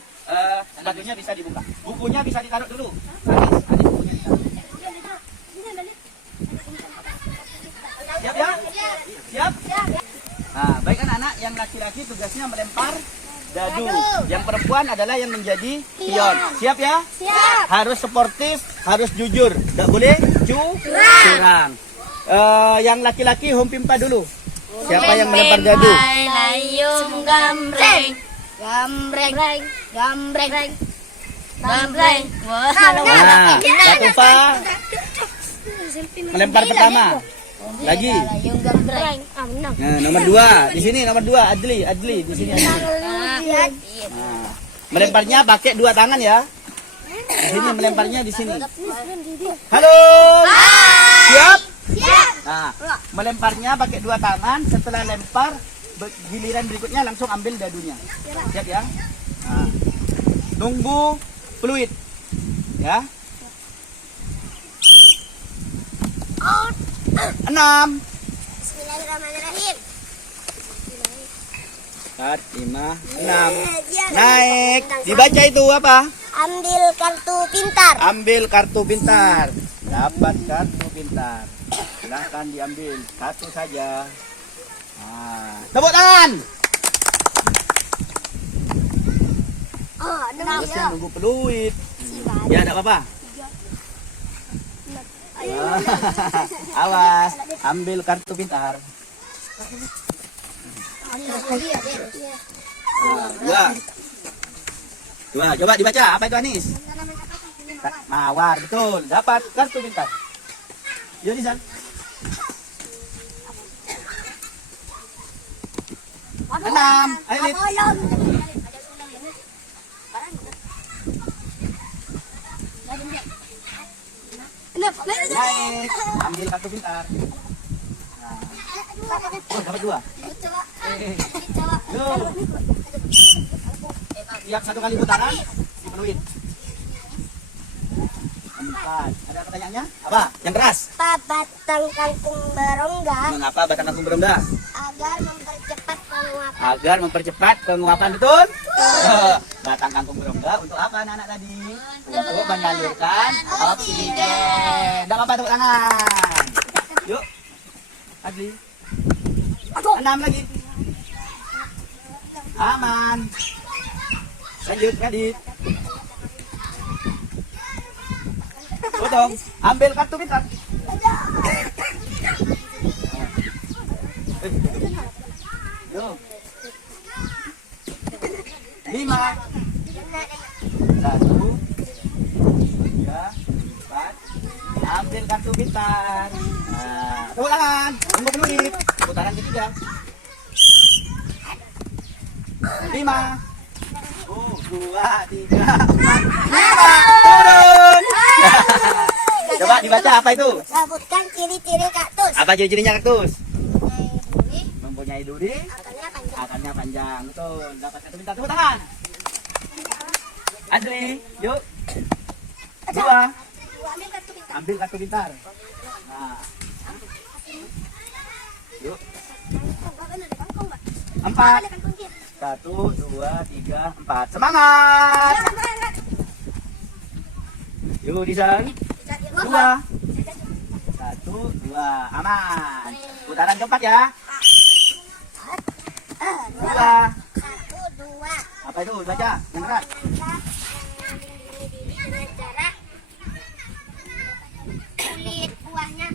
dadunya bisa dibuka. Bukunya bisa ditaruh dulu. Anis bukunya ditaruh. Siap ya? Siap? Nah, baik anak-anak, yang laki-laki tugasnya melempar dadu. Yang perempuan adalah yang menjadi pion. Siap ya? Siap. Harus sportif, harus jujur. Tidak boleh curang. Yang laki-laki hompimpa dulu. Siapa yang melempar dadu? Layung gambreng. Gambreng. Nah, Kak Tufa melempar pertama. Lagi. Layung gambreng. Nah, nomor 2. Di sini nomor 2 Adli di sini. Nah, melemparnya pakai dua tangan ya. Di sini melemparnya di sini. Halo. Siap? Nah, melemparnya pakai dua tangan. Setelah lempar, giliran berikutnya langsung ambil dadunya. Siap ya? Nah, tunggu fluid. Ya. 6. Bismillahirrahmanirrahim. 4, 5, 6. Naik. Dibaca itu apa? Ambil kartu pintar. Ambil kartu pintar. Dapat kartu pintar. Silahkan diambil. Satu saja. Nah, tepuk tangan. Oh, Terusnya nunggu peluit. Ya, tidak apa-apa. Awas, ambil kartu pintar. Dua. Dua, coba dibaca. Apa itu Anis? Mawar, betul. Dapat kartu pintar. Yuk, Nisan. Enam. Ayo, Lid. Naik. Ambil kartu pintar. Oh, dapat dua. Yuk. Tiap satu kali putaran dipenuhin. 4. Ada pertanyaannya? Apa? Yang keras. Batang kangkung berongga Mengapa batang kangkung berongga? agar mempercepat penguapan. Agar mempercepat penguapan, betul? Batang kangkung berongga untuk apa anak-anak tadi? Untuk menyalurkan oksigen. Dah apa tepuk tangan? Yuk. Adli. 6 lagi. Aman. Lanjut, Kadit. Potong. Ambil kartu pintar. Yuk. 5. 1, 2, 3, 4. Ambil kartu pintar. Nah, tepuk tangan. Tunggu penuh. Putaran ketiga. 5. 2, 3, 4. 5. Turun. Coba dibaca apa itu? Sebutkan ciri-ciri kaktus. Apa ciri-cirinya kaktus? Mempunyai Mempunyai duri, duri, akarnya panjang. akarnya panjang. Betul. Dapat kartu pintar. Tepuk tangan. Adri, yuk. 2. Ambil kartu pintar. Ambil kartu pintar. Nah. Yuk. 4. 1, 2, 3, 4. Semangat. Yuk, Disan. 2. 1, 2. Aman. Putaran keempat ya. 2. 1, 2. Apa itu? Baca. Yang keras. Dengan cara kulit buahnya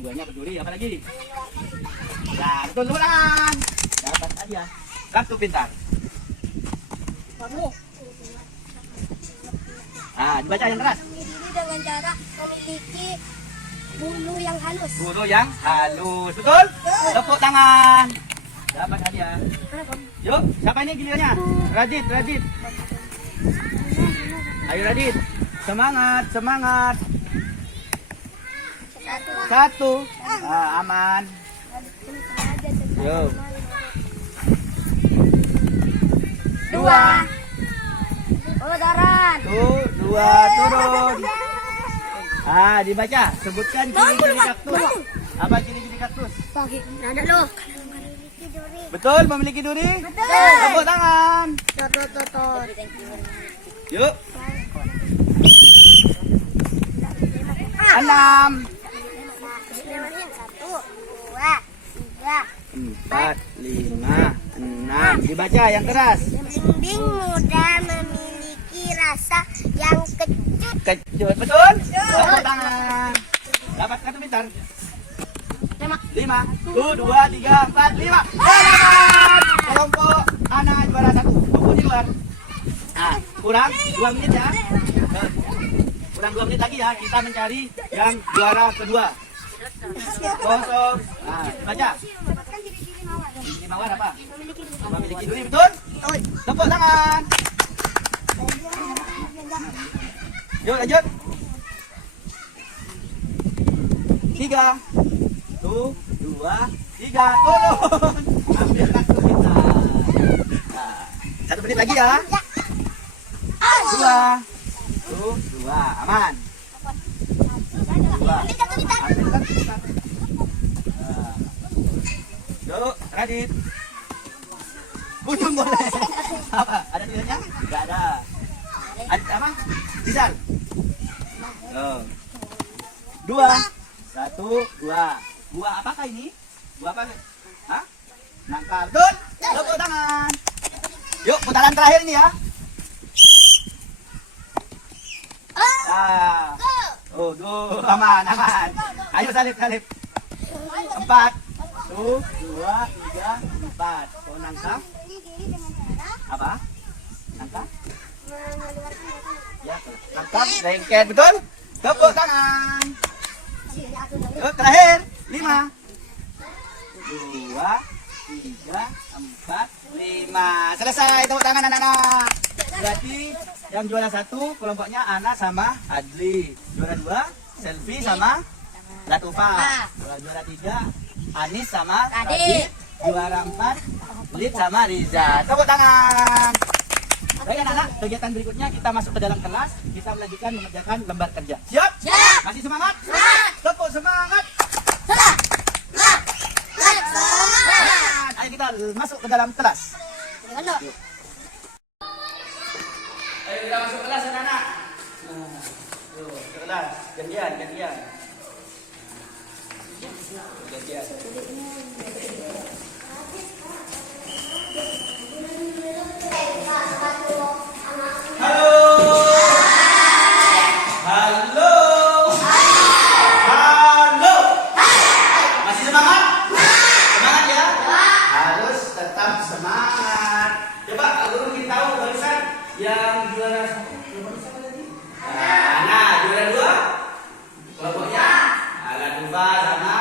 Buahnya berduri. Apa lagi? Nah, betul teman. Dapat aja kartu pintar. Ah, dibaca yang keras. diri dengan cara memiliki bulu yang halus. Bulu yang halus. Betul? Tepuk tangan. Dapat hadiah. Yuk, siapa ini gilirannya? Radit, Radit. Ayo Radit. Semangat, semangat. 1. Ah, aman. Yuk. 2. Putaran. 2, turun. Ah, dibaca. Sebutkan ciri-ciri kaktus. Apa ciri-ciri kaktus? Ada lo. Betul, memiliki duri? Betul. Tepuk tangan. Yuk. 6. 1, 2, 3. 4, 5, 6. Dibaca yang keras. Dinding muda memiliki rasa yang kecut. Kecut, betul? Tepuk tangan. Dapat kartu pintar. 5. 2, 3, 4, 5. Kelompok anak juara 1. Kumpul di luar. Nah, kurang 2 menit ya. Kurang 2 menit lagi ya. Kita mencari yang juara kedua. Kosong. Nah, baca. Ciri mawar apa? Memiliki duri, betul? Tepuk tangan. Yuk lanjut. 3. 2, 3. Turun. Ambil kartu pintar. Nah, 1 menit lagi ya. 2. 2. Aman. 2. Ambil kartu pintar. Nah. Yuk, Radit. Ujung boleh. Apa? Ada tulisannya? Enggak ada. Ada apa? Disan. Oh. 2. 1, 2. Buah apakah ini? Buah apa? Hah? Nangka. Betul? Tepuk tangan. Yuk, putaran terakhir ini ya. Ah. Aman. Ayo salib. 4. 1, 2, 3, 4. Oh, nangkap. Apa? Nangkap? Ya, nangkap. Lengket, betul? Tepuk tangan. Yuk, terakhir. 5. 2, 3, 4, 5. Selesai. Tepuk tangan anak-anak. Berarti yang juara 1 kelompoknya Ana sama Adli. Juara 2 Selfie sama Latufa. Juara 3 Anis sama Radit. Juara 4 Lid sama Riza. Tepuk tangan. Baik anak-anak, kegiatan berikutnya kita masuk ke dalam kelas. Kita melanjutkan mengerjakan lembar kerja. Siap? Siap. Masih semangat? Tepuk semangat. Ayo kita masuk ke dalam kelas. Ayo kita masuk kelas anak-anak. Tuh, ke kelas. Gantian. Gantian. Halo. Masih semangat? Semangat ya? Harus tetap semangat. Coba guru kita tahu barusan yang juara 1 siapa tadi? Nah, juara 2 kelompoknya Latufa sama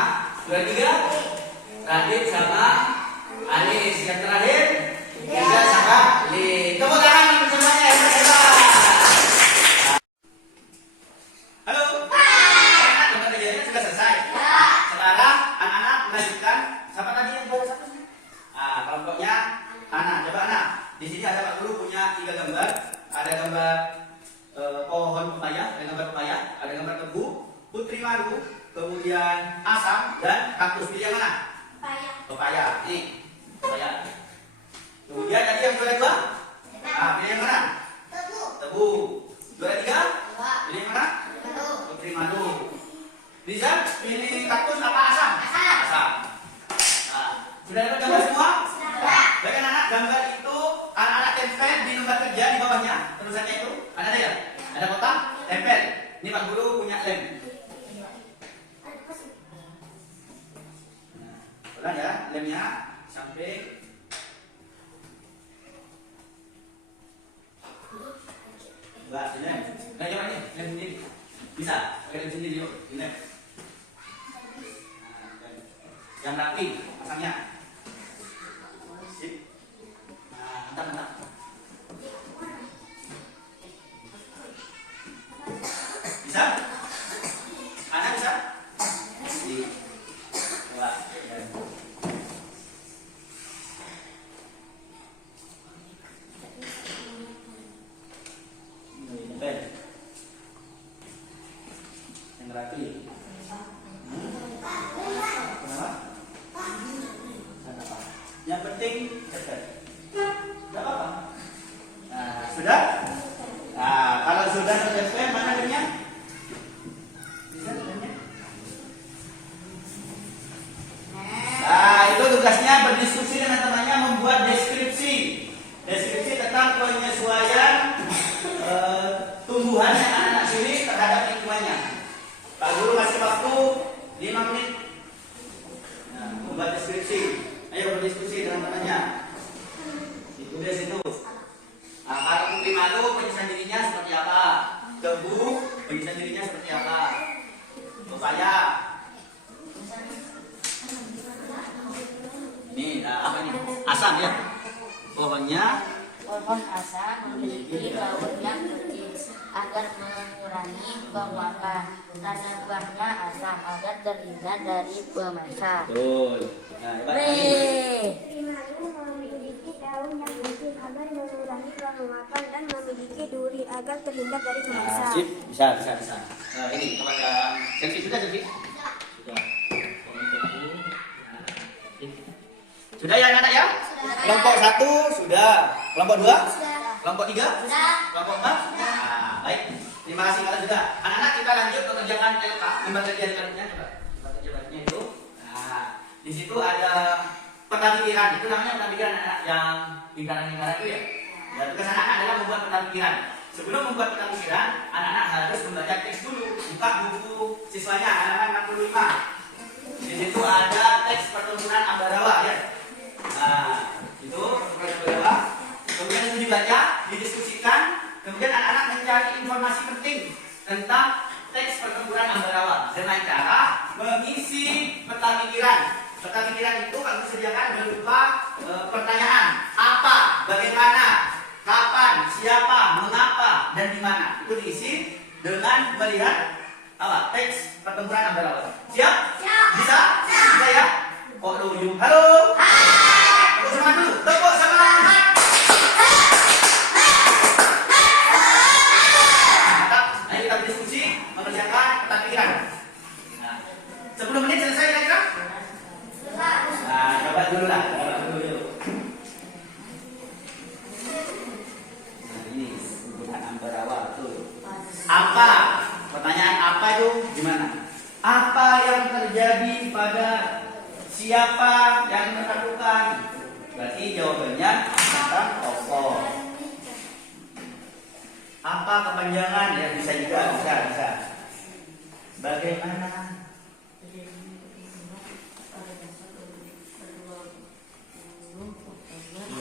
juara 3 Radit sama Anis. Yang terakhir Riza sama Lid. Tepuk tangan semuanya. Halo. Anak-anak, lembar kerjanya sudah selesai. Sekarang anak-anak melanjutkan. Siapa tadi yang juara 1? Kelompoknya Ana. Coba Ana. Di sini ada Pak Guru punya 3 gambar. Ada gambar pohon pepaya, ada gambar pepaya, ada gambar tebu, putri maru, kemudian asam dan kaktus. Pilih yang mana? Pepaya. Ini pepaya. Kemudian tadi yang juara 2? Pilih yang mana? Tebu. Juara 3? Pilih yang mana? Putri maru. Riza, pilih kaktus apa asam? Asam. Sudah dapat gambar semua? Baik anak-anak, gambar itu anak-anak tempel di lembar kerja di bawahnya. Tulisannya itu ada ya? Ada kotak? Tempel. Ini Pak Guru punya lem. Ulang ya, lemnya samping. Enggak, sini. Nah, coba ini, lem sendiri. Bisa? Pakai lem sendiri yuk, ini lem. Yang rapi, pasangnya. Sip. Mantap. Bisa? Anak bisa? Coba. Yang rapi. Kenapa? Yang penting cepat. Tidak apa-apa. Nah, sudah? Nah, kalau sudah selesai, mana lemnya? Bisa lemnya? Nah, itu tugasnya berdiskusi dengan temannya, membuat deskripsi. Deskripsi tentang penyesuaian tumbuhan yang anak-anak sini terhadap lingkungannya. Pak Guru kasih waktu 5 menit. Nah, membuat deskripsi. Ayo berdiskusi dengan temannya. Ditulis itu. Nah, kalau putri malu penyesuaian dirinya seperti apa? Tebu penyesuaian dirinya seperti apa? Pepaya. Ini apa ini? Asam ya. Pohonnya. Pohon asam memiliki daun yang kecil agar mengurangi penguapan. Tanam buahnya asam agar terhindar dari pemasak. Betul. Nah, Putri maru memiliki daun yang kecil agar mengurangi penguapan dan memiliki duri agar terhindar dari pemasak. sip, bisa. Nah, ini kepada Selfie sudah Selfie? Sudah. Sudah ya anak-anak ya? Kelompok 1 sudah. Kelompok 2? Kelompok 3? Kelompok 4? Nah, baik. Terima kasih kalian sudah. Anak-anak kita lanjut mengerjakan LK, lembar kerja barunya coba. Lembar kerja barunya itu. Nah, di situ ada peta pikiran. Itu namanya peta pikiran anak-anak yang lingkaran-lingkaran itu ya. Dan tugas anak-anak adalah membuat peta pikiran. Sebelum membuat peta pikiran, anak-anak harus membaca teks dulu. buka buku siswanya halaman 65. Di situ ada teks pertempuran Ambarawa ya. Nah, itu pertempuran Ambarawa. Kemudian itu dibaca, didiskusikan, kemudian anak-anak mencari informasi penting tentang teks pertempuran Ambarawa dengan cara mengisi peta pikiran. Peta pikiran itu kami sediakan berupa pertanyaan, apa, bagaimana, kapan, siapa, mengapa, dan di mana. Itu diisi dengan melihat apa? Teks pertempuran Ambarawa. Siap? Siap. Bisa? Bisa ya? Kok dulu? Halo? Tepuk semangat dulu. Tepuk semangat. Mantap. Ayo kita berdiskusi mengerjakan peta pikiran. Nah, 10 menit selesai kira-kira? Nah, coba dulu lah. Coba dulu. Nah, ini pertempuran Ambarawa tuh. Apa? Pertanyaan apa itu gimana? Apa yang terjadi pada siapa yang melakukan? Berarti jawabannya tentang tokoh. Apa kepanjangan? Ya bisa juga, bisa. Bagaimana?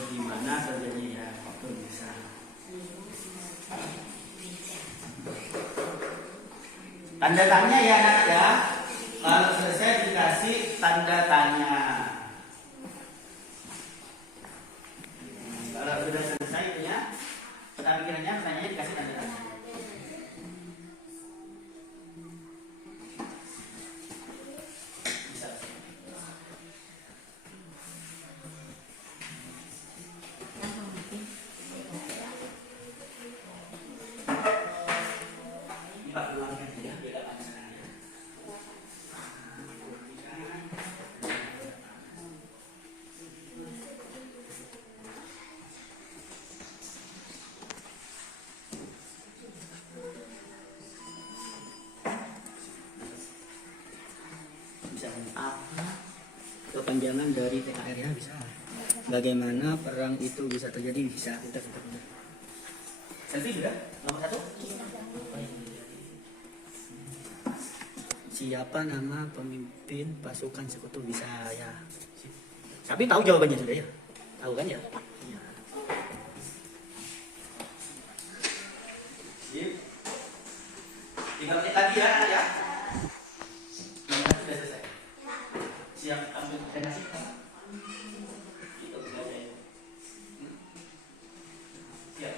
Gimana terjadinya? Waktu bisa. Tanda tanya ya anak ya. Kalau selesai dikasih tanda tanya. Kalau sudah selesai itu ya, peta pikirannya pertanyaannya dikasih tanda tanya. Bisa. Ini Pak ulangkan ya, beda pandangannya. Bisa apa kepanjangan dari TKR ya bisa. Bagaimana perang itu bisa terjadi bisa. Kita. Selfie sudah? Nomor 1? Siapa nama pemimpin pasukan sekutu bisa ya. Tapi tahu jawabannya sudah ya? Tahu kan ya? Iya. Sip. 3 menit lagi ya anak ya. Nomor 1 sudah selesai. Siap ambil presentasi. Itu belajar. Siap.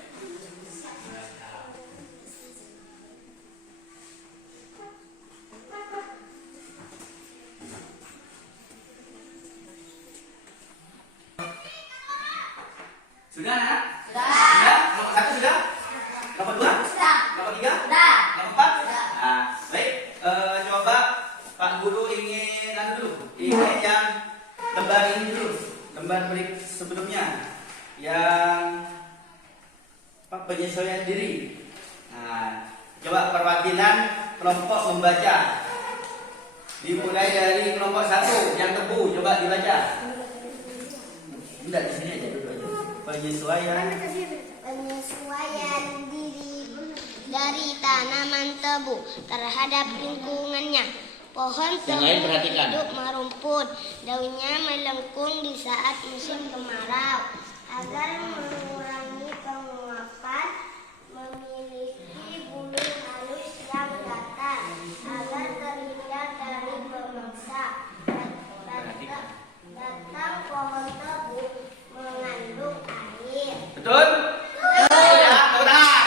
Sudah anak? Sudah. Nomor 1 sudah? Nomor 2? Sudah. Nomor 3? Sudah. Nomor 4? Sudah. Nah, baik. Coba Pak Guru ingin dulu. Ingin yang lembar ini dulu. Lembar berikut sebelumnya. Yang penyesuaian diri. Nah, coba perwakilan kelompok membaca. Dimulai dari kelompok 1 yang tebu. Coba dibaca. Tidak, di sini aja dulu aja. Penyesuaian diri dari tanaman tebu terhadap lingkungannya. Pohon Yang lain tebu perhatikan. hidup merumput, daunnya melengkung di saat musim kemarau. Agar mengurangi penguapan, memiliki bulu halus yang datar, agar terhindar dari pemangsa. Batang pohon tebu mengandung air. betul? Betul ya, tepuk tangan.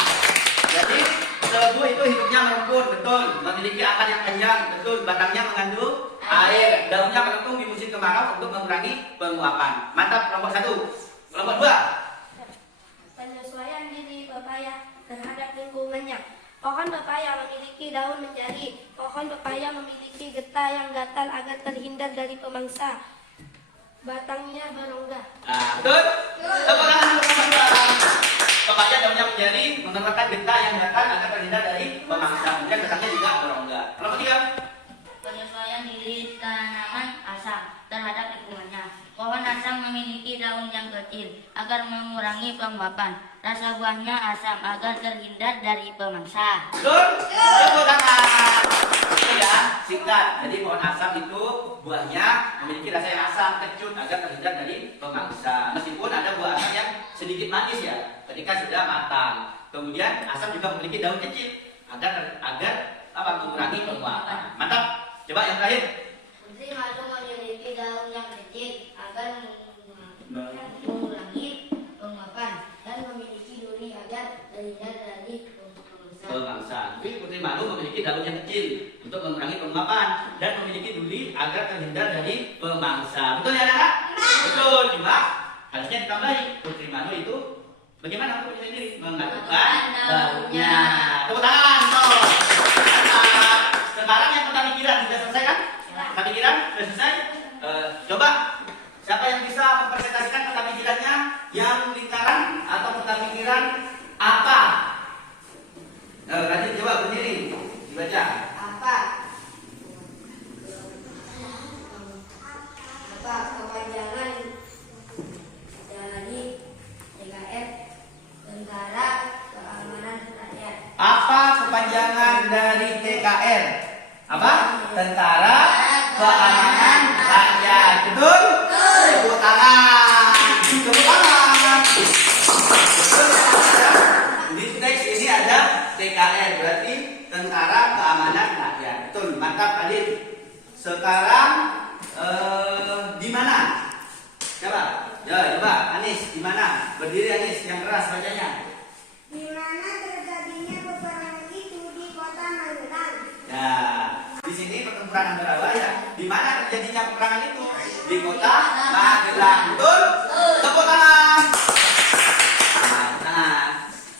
Jadi tebu itu hidupnya merumput, betul. Memiliki akar yang panjang, betul. Batangnya mengandung air. Daunnya melengkung di musim kemarau untuk mengurangi penguapan. Mantap, kelompok 1. Kelompok 2. Penyesuaian diri pepaya terhadap lingkungannya. Pohon pepaya memiliki daun menjadi. Pohon pepaya memiliki getah yang gatal agar terhindar dari pemangsa. Batangnya berongga. Nah, betul? Tepuk tangan untuk kelompok 2. Pepaya daunnya menjadi, mengeluarkan getah yang gatal agar terhindar dari pemangsa. Kemudian batangnya juga berongga. Kelompok 3. Penyesuaian diri tanaman asam terhadap lingkungannya. Pohon asam memiliki daun yang kecil agar mengurangi penguapan. Rasa buahnya asam agar terhindar dari pemangsa. Betul? Tepuk tangan. singkat. Jadi pohon asam itu buahnya memiliki rasa yang asam, kecut agar terhindar dari pemangsa. Meskipun ada buah asam yang sedikit manis ya, ketika sudah matang. Kemudian asam juga memiliki daun kecil agar mengurangi penguapan. Mantap. Coba yang terakhir. Putri malu memiliki daun yang kecil agar mengurangi penguapan dan memiliki duri agar terhindar dari Pemangsa. Tapi putri malu memiliki daun yang kecil untuk mengurangi penguapan dan memiliki duri agar terhindar dari pemangsa. Betul ya anak-anak? Betul. Cuma harusnya ditambahi. Putri malu itu bagaimana untuk sendiri mengadukan daunnya. Tepuk tangan. Tuh. Sekarang yang tentang pikiran sudah selesai kan? Tentang pikiran sudah selesai. Coba siapa yang bisa mempresentasikan tentang pikirannya yang lingkaran atau tentang pikiran apa? Lanjut coba berdiri dibaca. Apa kepanjangan dari TKR Tentara Keamanan Rakyat? Apa kepanjangan dari TKR? Apa? Tentara Keamanan Rakyat. Betul? Tepuk tangan. Tepuk tangan. Betul ya? Di teks ini ada TKR, berarti Tentara Keamanan Rakyat. Betul, mantap Adit. Sekarang di mana? Coba, ya coba Anis, di mana? Berdiri Anis, yang keras bacanya. Di mana terjadinya peperangan itu di kota Magelang? Nah, di sini pertempuran antara wilayah. Di mana terjadinya peperangan itu? Di kota Magelang. Betul? Tepuk tangan.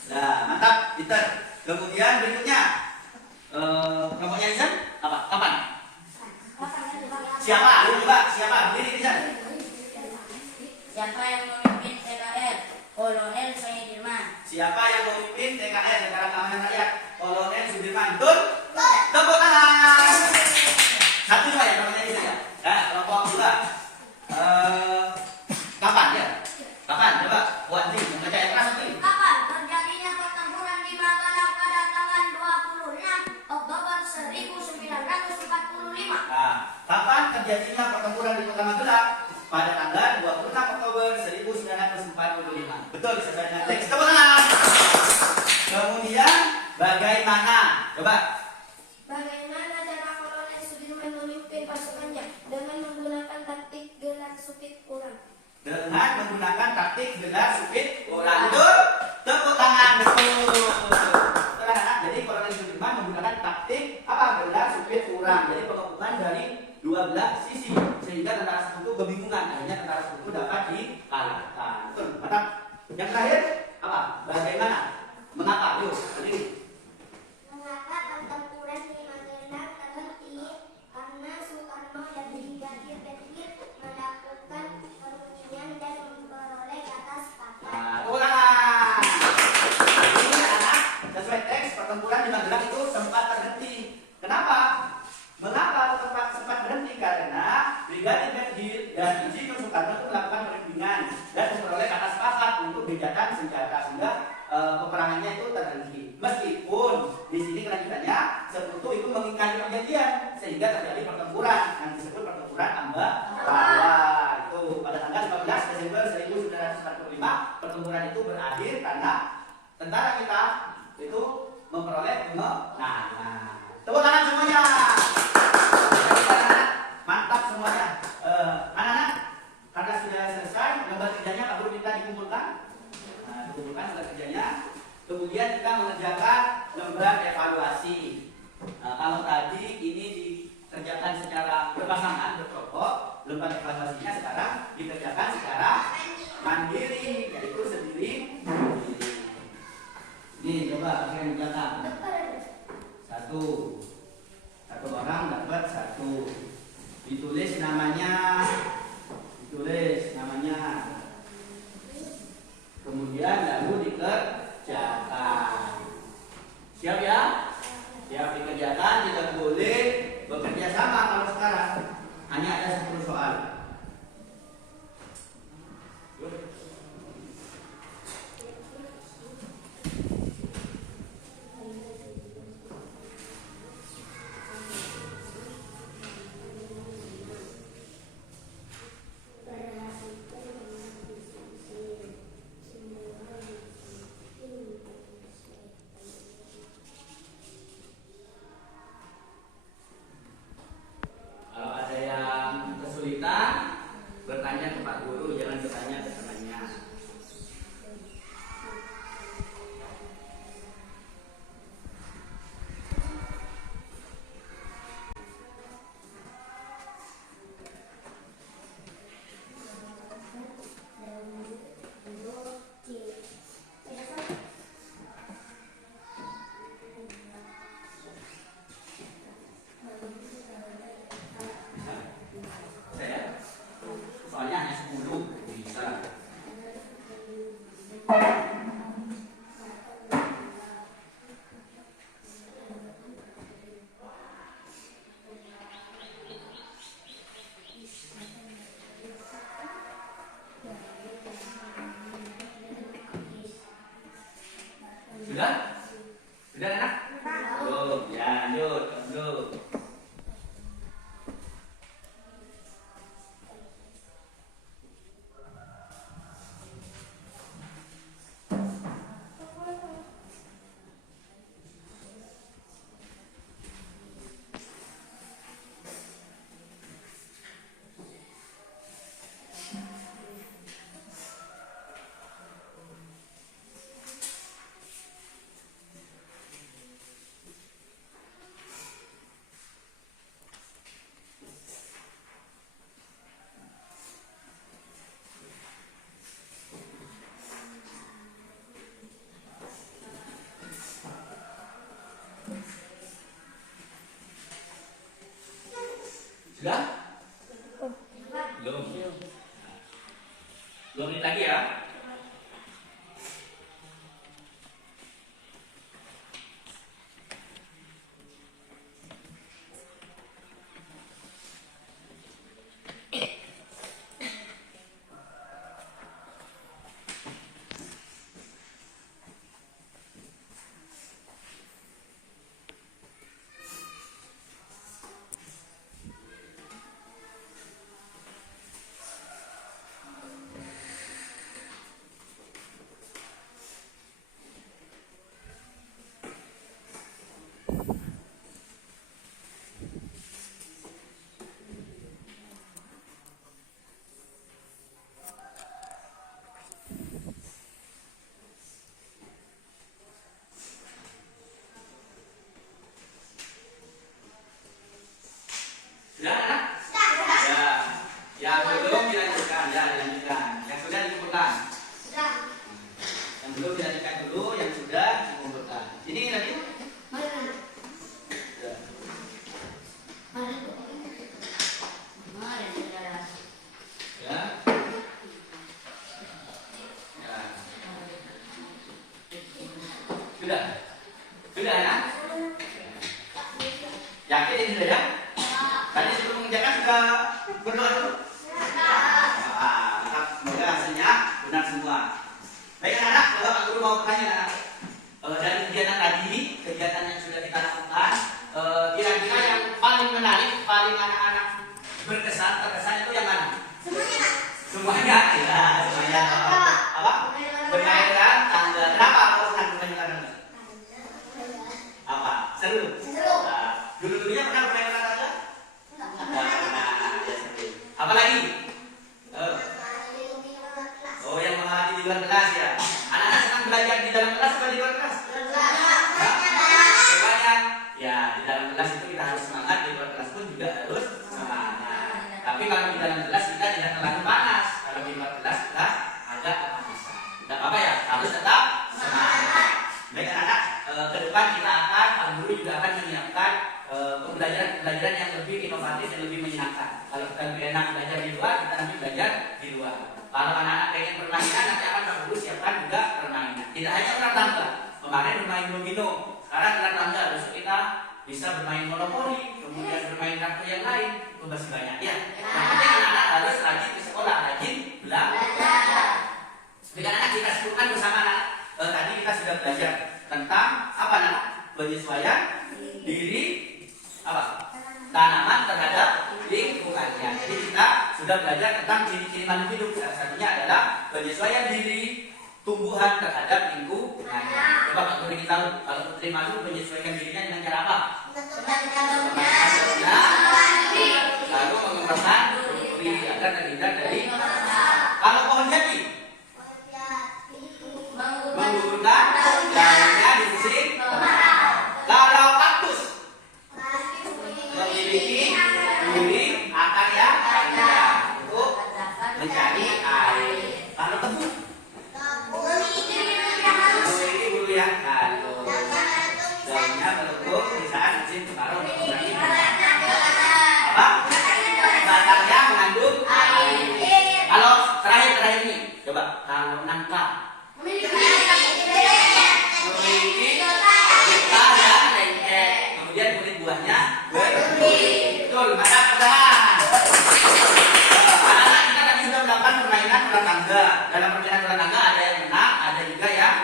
Nah, mantap, Peter. Kemudian berikutnya, kelompoknya Izan apa? Kapan? Siapa? Ayo coba, siapa? Berdiri Izan. Siapa yang memimpin TKR? Kolonel Sudirman. Siapa yang memimpin TKR Tentara Keamanan Rakyat? Kolonel Sudirman. Betul? Tepuk tangan. Satu juga ya namanya itu ya. Nah, kelompok dua. Kapan ya? Kapan? Coba buat nih, membaca yang keras nih. Kapan terjadinya pertempuran di Magelang pada tanggal 26 Oktober 1945? Nah, kapan terjadinya pertempuran di Kota Magelang? Pada tanggal 26 Oktober 1945. Betul, sesuai dengan teks. Tepuk tangan. Kemudian bagaimana? Coba. Bagaimana cara Kolonel Sudirman memimpin pasukannya dengan menggunakan taktik gelar supit kurang? Dengan menggunakan taktik gelar supit orang. Betul? Tepuk tangan. Betul. Betul anak. Jadi Kolonel Sudirman menggunakan taktik apa? Gelar supit orang. Jadi penggabungan dari dua belah sisi sehingga tentara sekutu kebingungan. Akhirnya tentara sekutu dapat dikalahkan. Betul. Mantap. Yang terakhir apa? Bagaimana? Mengapa? Yuk, berdiri. Mengapa pertempuran di Magelang terhenti? Karena Soekarno dan Brigadir Petir melakukan perundingan dan memperoleh kata sepakat. Nah, tepuk tangan. Ini anak sesuai teks pertempuran di Magelang itu sempat terhenti. Kenapa? Mengapa sempat berhenti? Karena Brigadir Petir dan Insinyur Soekarno itu melakukan perundingan dan memperoleh kata sepakat untuk gencatan senjata sehingga peperangannya itu terhenti. Meskipun di sini kelanjutannya sekutu itu mengingkari perjanjian sehingga terjadi pertempuran yang disebut pertempuran Ambarawa. Itu pada tanggal 15 Desember 1945 pertempuran itu berakhir karena tentara kita itu memperoleh kemenangan. Tepuk tangan semuanya. Mantap semuanya. Anak-anak, karena sudah selesai lembar kerjanya Pak Guru minta dikumpulkan. Nah, dikumpulkan lembar kerjanya. Kemudian kita mengerjakan lembar evaluasi. Nah, kalau tadi ini dikerjakan secara berpasangan, berkelompok, lembar evaluasinya sekarang dikerjakan secara mandiri, yaitu sendiri. Ini coba kalian mencatat. Satu orang dapat satu. Ditulis namanya. Kemudian lalu dikerjakan. Siap ya? Siap dikerjakan, tidak boleh bekerja sama kalau sekarang. Hanya ada 10 soal. Sudah? Belum. 2 menit lagi ya. Sudah, anak? Ya. Yang belum dilanjutkan, ya dilanjutkan. Yang sudah dikumpulkan. Yang belum dilanjutkan dulu, yang sudah dikumpulkan. Ini lagi? Sudah. Ya. Ya. Sudah. Sudah, anak? Yakin ini sudah ya? Tadi sebelum mengerjakan sudah berdoa dulu? Semoga hasilnya benar semua. Baik anak-anak, kalau Pak Guru mau bertanya anak, dari kegiatan tadi, kegiatan yang sudah kita lakukan, kira-kira yang paling menarik, paling anak-anak berkesan, terkesan itu yang mana? Semuanya. Ya, semuanya. Apa? Bermain dengan tangga. Kenapa kau senang bermain dengan tangga? Apa? Seru. Dulu-dulunya pernah bermain dengan tangga? Apa lagi? Oh, yang mengamati di luar kelas ya. Anak-anak senang belajar di dalam kelas atau di luar kelas? Semuanya. Ya, di dalam kelas itu kita harus semangat, di luar kelas pun juga harus semangat. Tapi kalau di dalam kelas kita tidak terlalu panas, kalau di luar kelas kita agak kepanasan. Tidak apa-apa ya, harus tetap semangat. Baik anak-anak, ke depan kita akan, Pak Guru juga akan menyiapkan pembelajaran yang lebih inovatif dan lebih menyenangkan. Kalau kita lebih enak belajar di luar, kita nanti belajar di luar. Kalau anak-anak pengen permainan, nanti akan Pak Guru siapkan juga permainan. Tidak hanya ular tangga. Kemarin bermain domino, sekarang ular tangga. Besok kita bisa bermain monopoli, kemudian bermain kartu yang lain. Itu masih banyak ya. Yang penting anak-anak harus rajin ke sekolah, rajin belajar. Dengan anak kita sebutkan bersama anak. Tadi kita sudah belajar tentang apa anak? Penyesuaian diri apa? Tanaman terhadap lingkungannya. Jadi kita sudah belajar tentang ciri-ciri makhluk hidup. Salah satunya adalah penyesuaian diri tumbuhan terhadap lingkungannya. Coba Pak Guru ingin tahu kalau putri malu menyesuaikan dirinya dengan cara apa? Lalu mengembangkan diri agar terhindar dari. Kalau pohon jati menggugurkan daunnya di musim kemarau. Kalau kaktus memiliki duri akar yang panjang untuk mencari air. Kalau tebu memiliki bulu yang halus, daunnya melengkung di saat musim kemarau. Apa? Batangnya mengandung air. Kalau terakhir ini, coba kalau nangka memiliki getah dan lengket, kemudian kulit buahnya bersih. Betul, mata pecahan. Anak-anak kita tadi sudah melakukan permainan ular tangga. Dalam permainan ular tangga ada yang menang, ada juga yang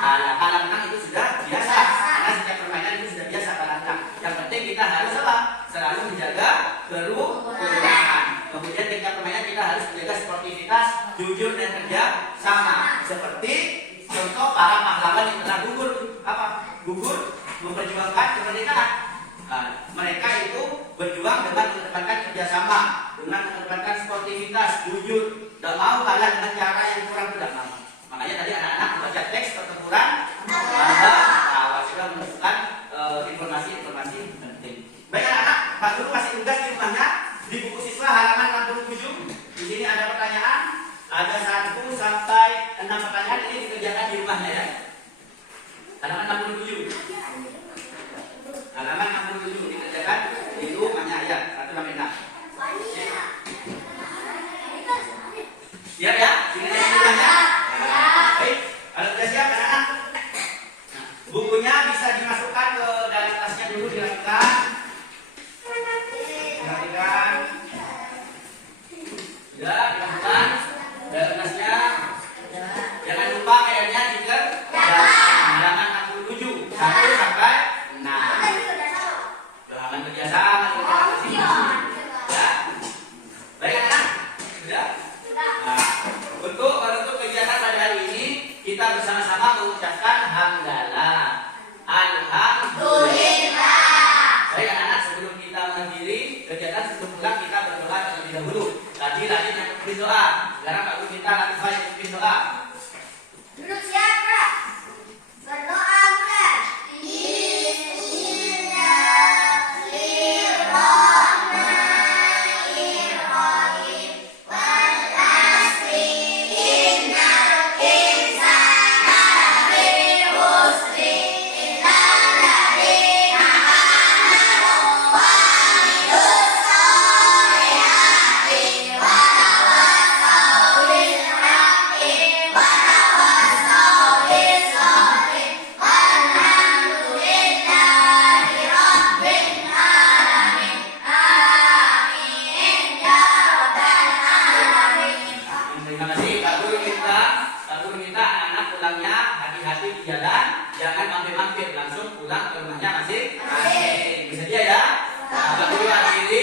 kalah. Kalah menang itu sudah biasa. Karena setiap permainan itu sudah biasa kalah menang. Yang penting kita harus apa? Selalu menjaga kerukunan. Kemudian ketika permainan kita harus menjaga sportivitas, jujur dan kerja sama. Seperti contoh para pahlawan yang telah gugur memperjuangkan kemerdekaan. Mereka itu berjuang dengan mengedepankan kerjasama, dengan mengedepankan sportivitas, jujur, tidak mau kalah dengan cara yang kurang tidak mau. Makanya tadi anak-anak membaca teks pertempuran bahwa sudah menunjukkan informasi-informasi penting. Baik anak-anak, Pak Guru kasih tugas di rumahnya di buku siswa halaman 67. Di sini ada pertanyaan, ada 1 sampai 6 pertanyaan. Ini dikerjakan di rumahnya ya. Halaman 67. Halaman 67 dikerjakan di rumahnya ya, 1 sampai 6. dulu dilakukan. Perhatikan. Sudah dilakukan. Dan tugasnya jangan lupa PR-nya dikerjakan. Halaman 67 1 sampai 6. Halaman kerjasama. Ya. Baik anak. Sudah. Nah, untuk kegiatan pada hari ini kita bersama-sama mengucapkan hamdalah. Alhamdulillah. Baik anak-anak, sebelum kita mengakhiri kegiatan sebelum pulang kita berdoa terlebih dahulu. Tadi yang memimpin doa. Sekarang Pak Guru minta Latifah yang memimpin doa. Duduk siapa? Berdoa mulai. Bismillahirrahmanirrahim. Wal asri innal insana lafi khusri illa alladziina aamanu wa amilus solihati wa tawassaw bil haqqi wa tawassaw bis sabri. Walhamdulillahi rabbil alamin. Amin ya rabbal alamin. Terima kasih. Pak Guru minta anak-anak pulangnya hati-hati di jalan, jangan mampir-mampir, langsung pulang ke rumahnya masing-masing. Bisa dia ya? Pak Guru akhiri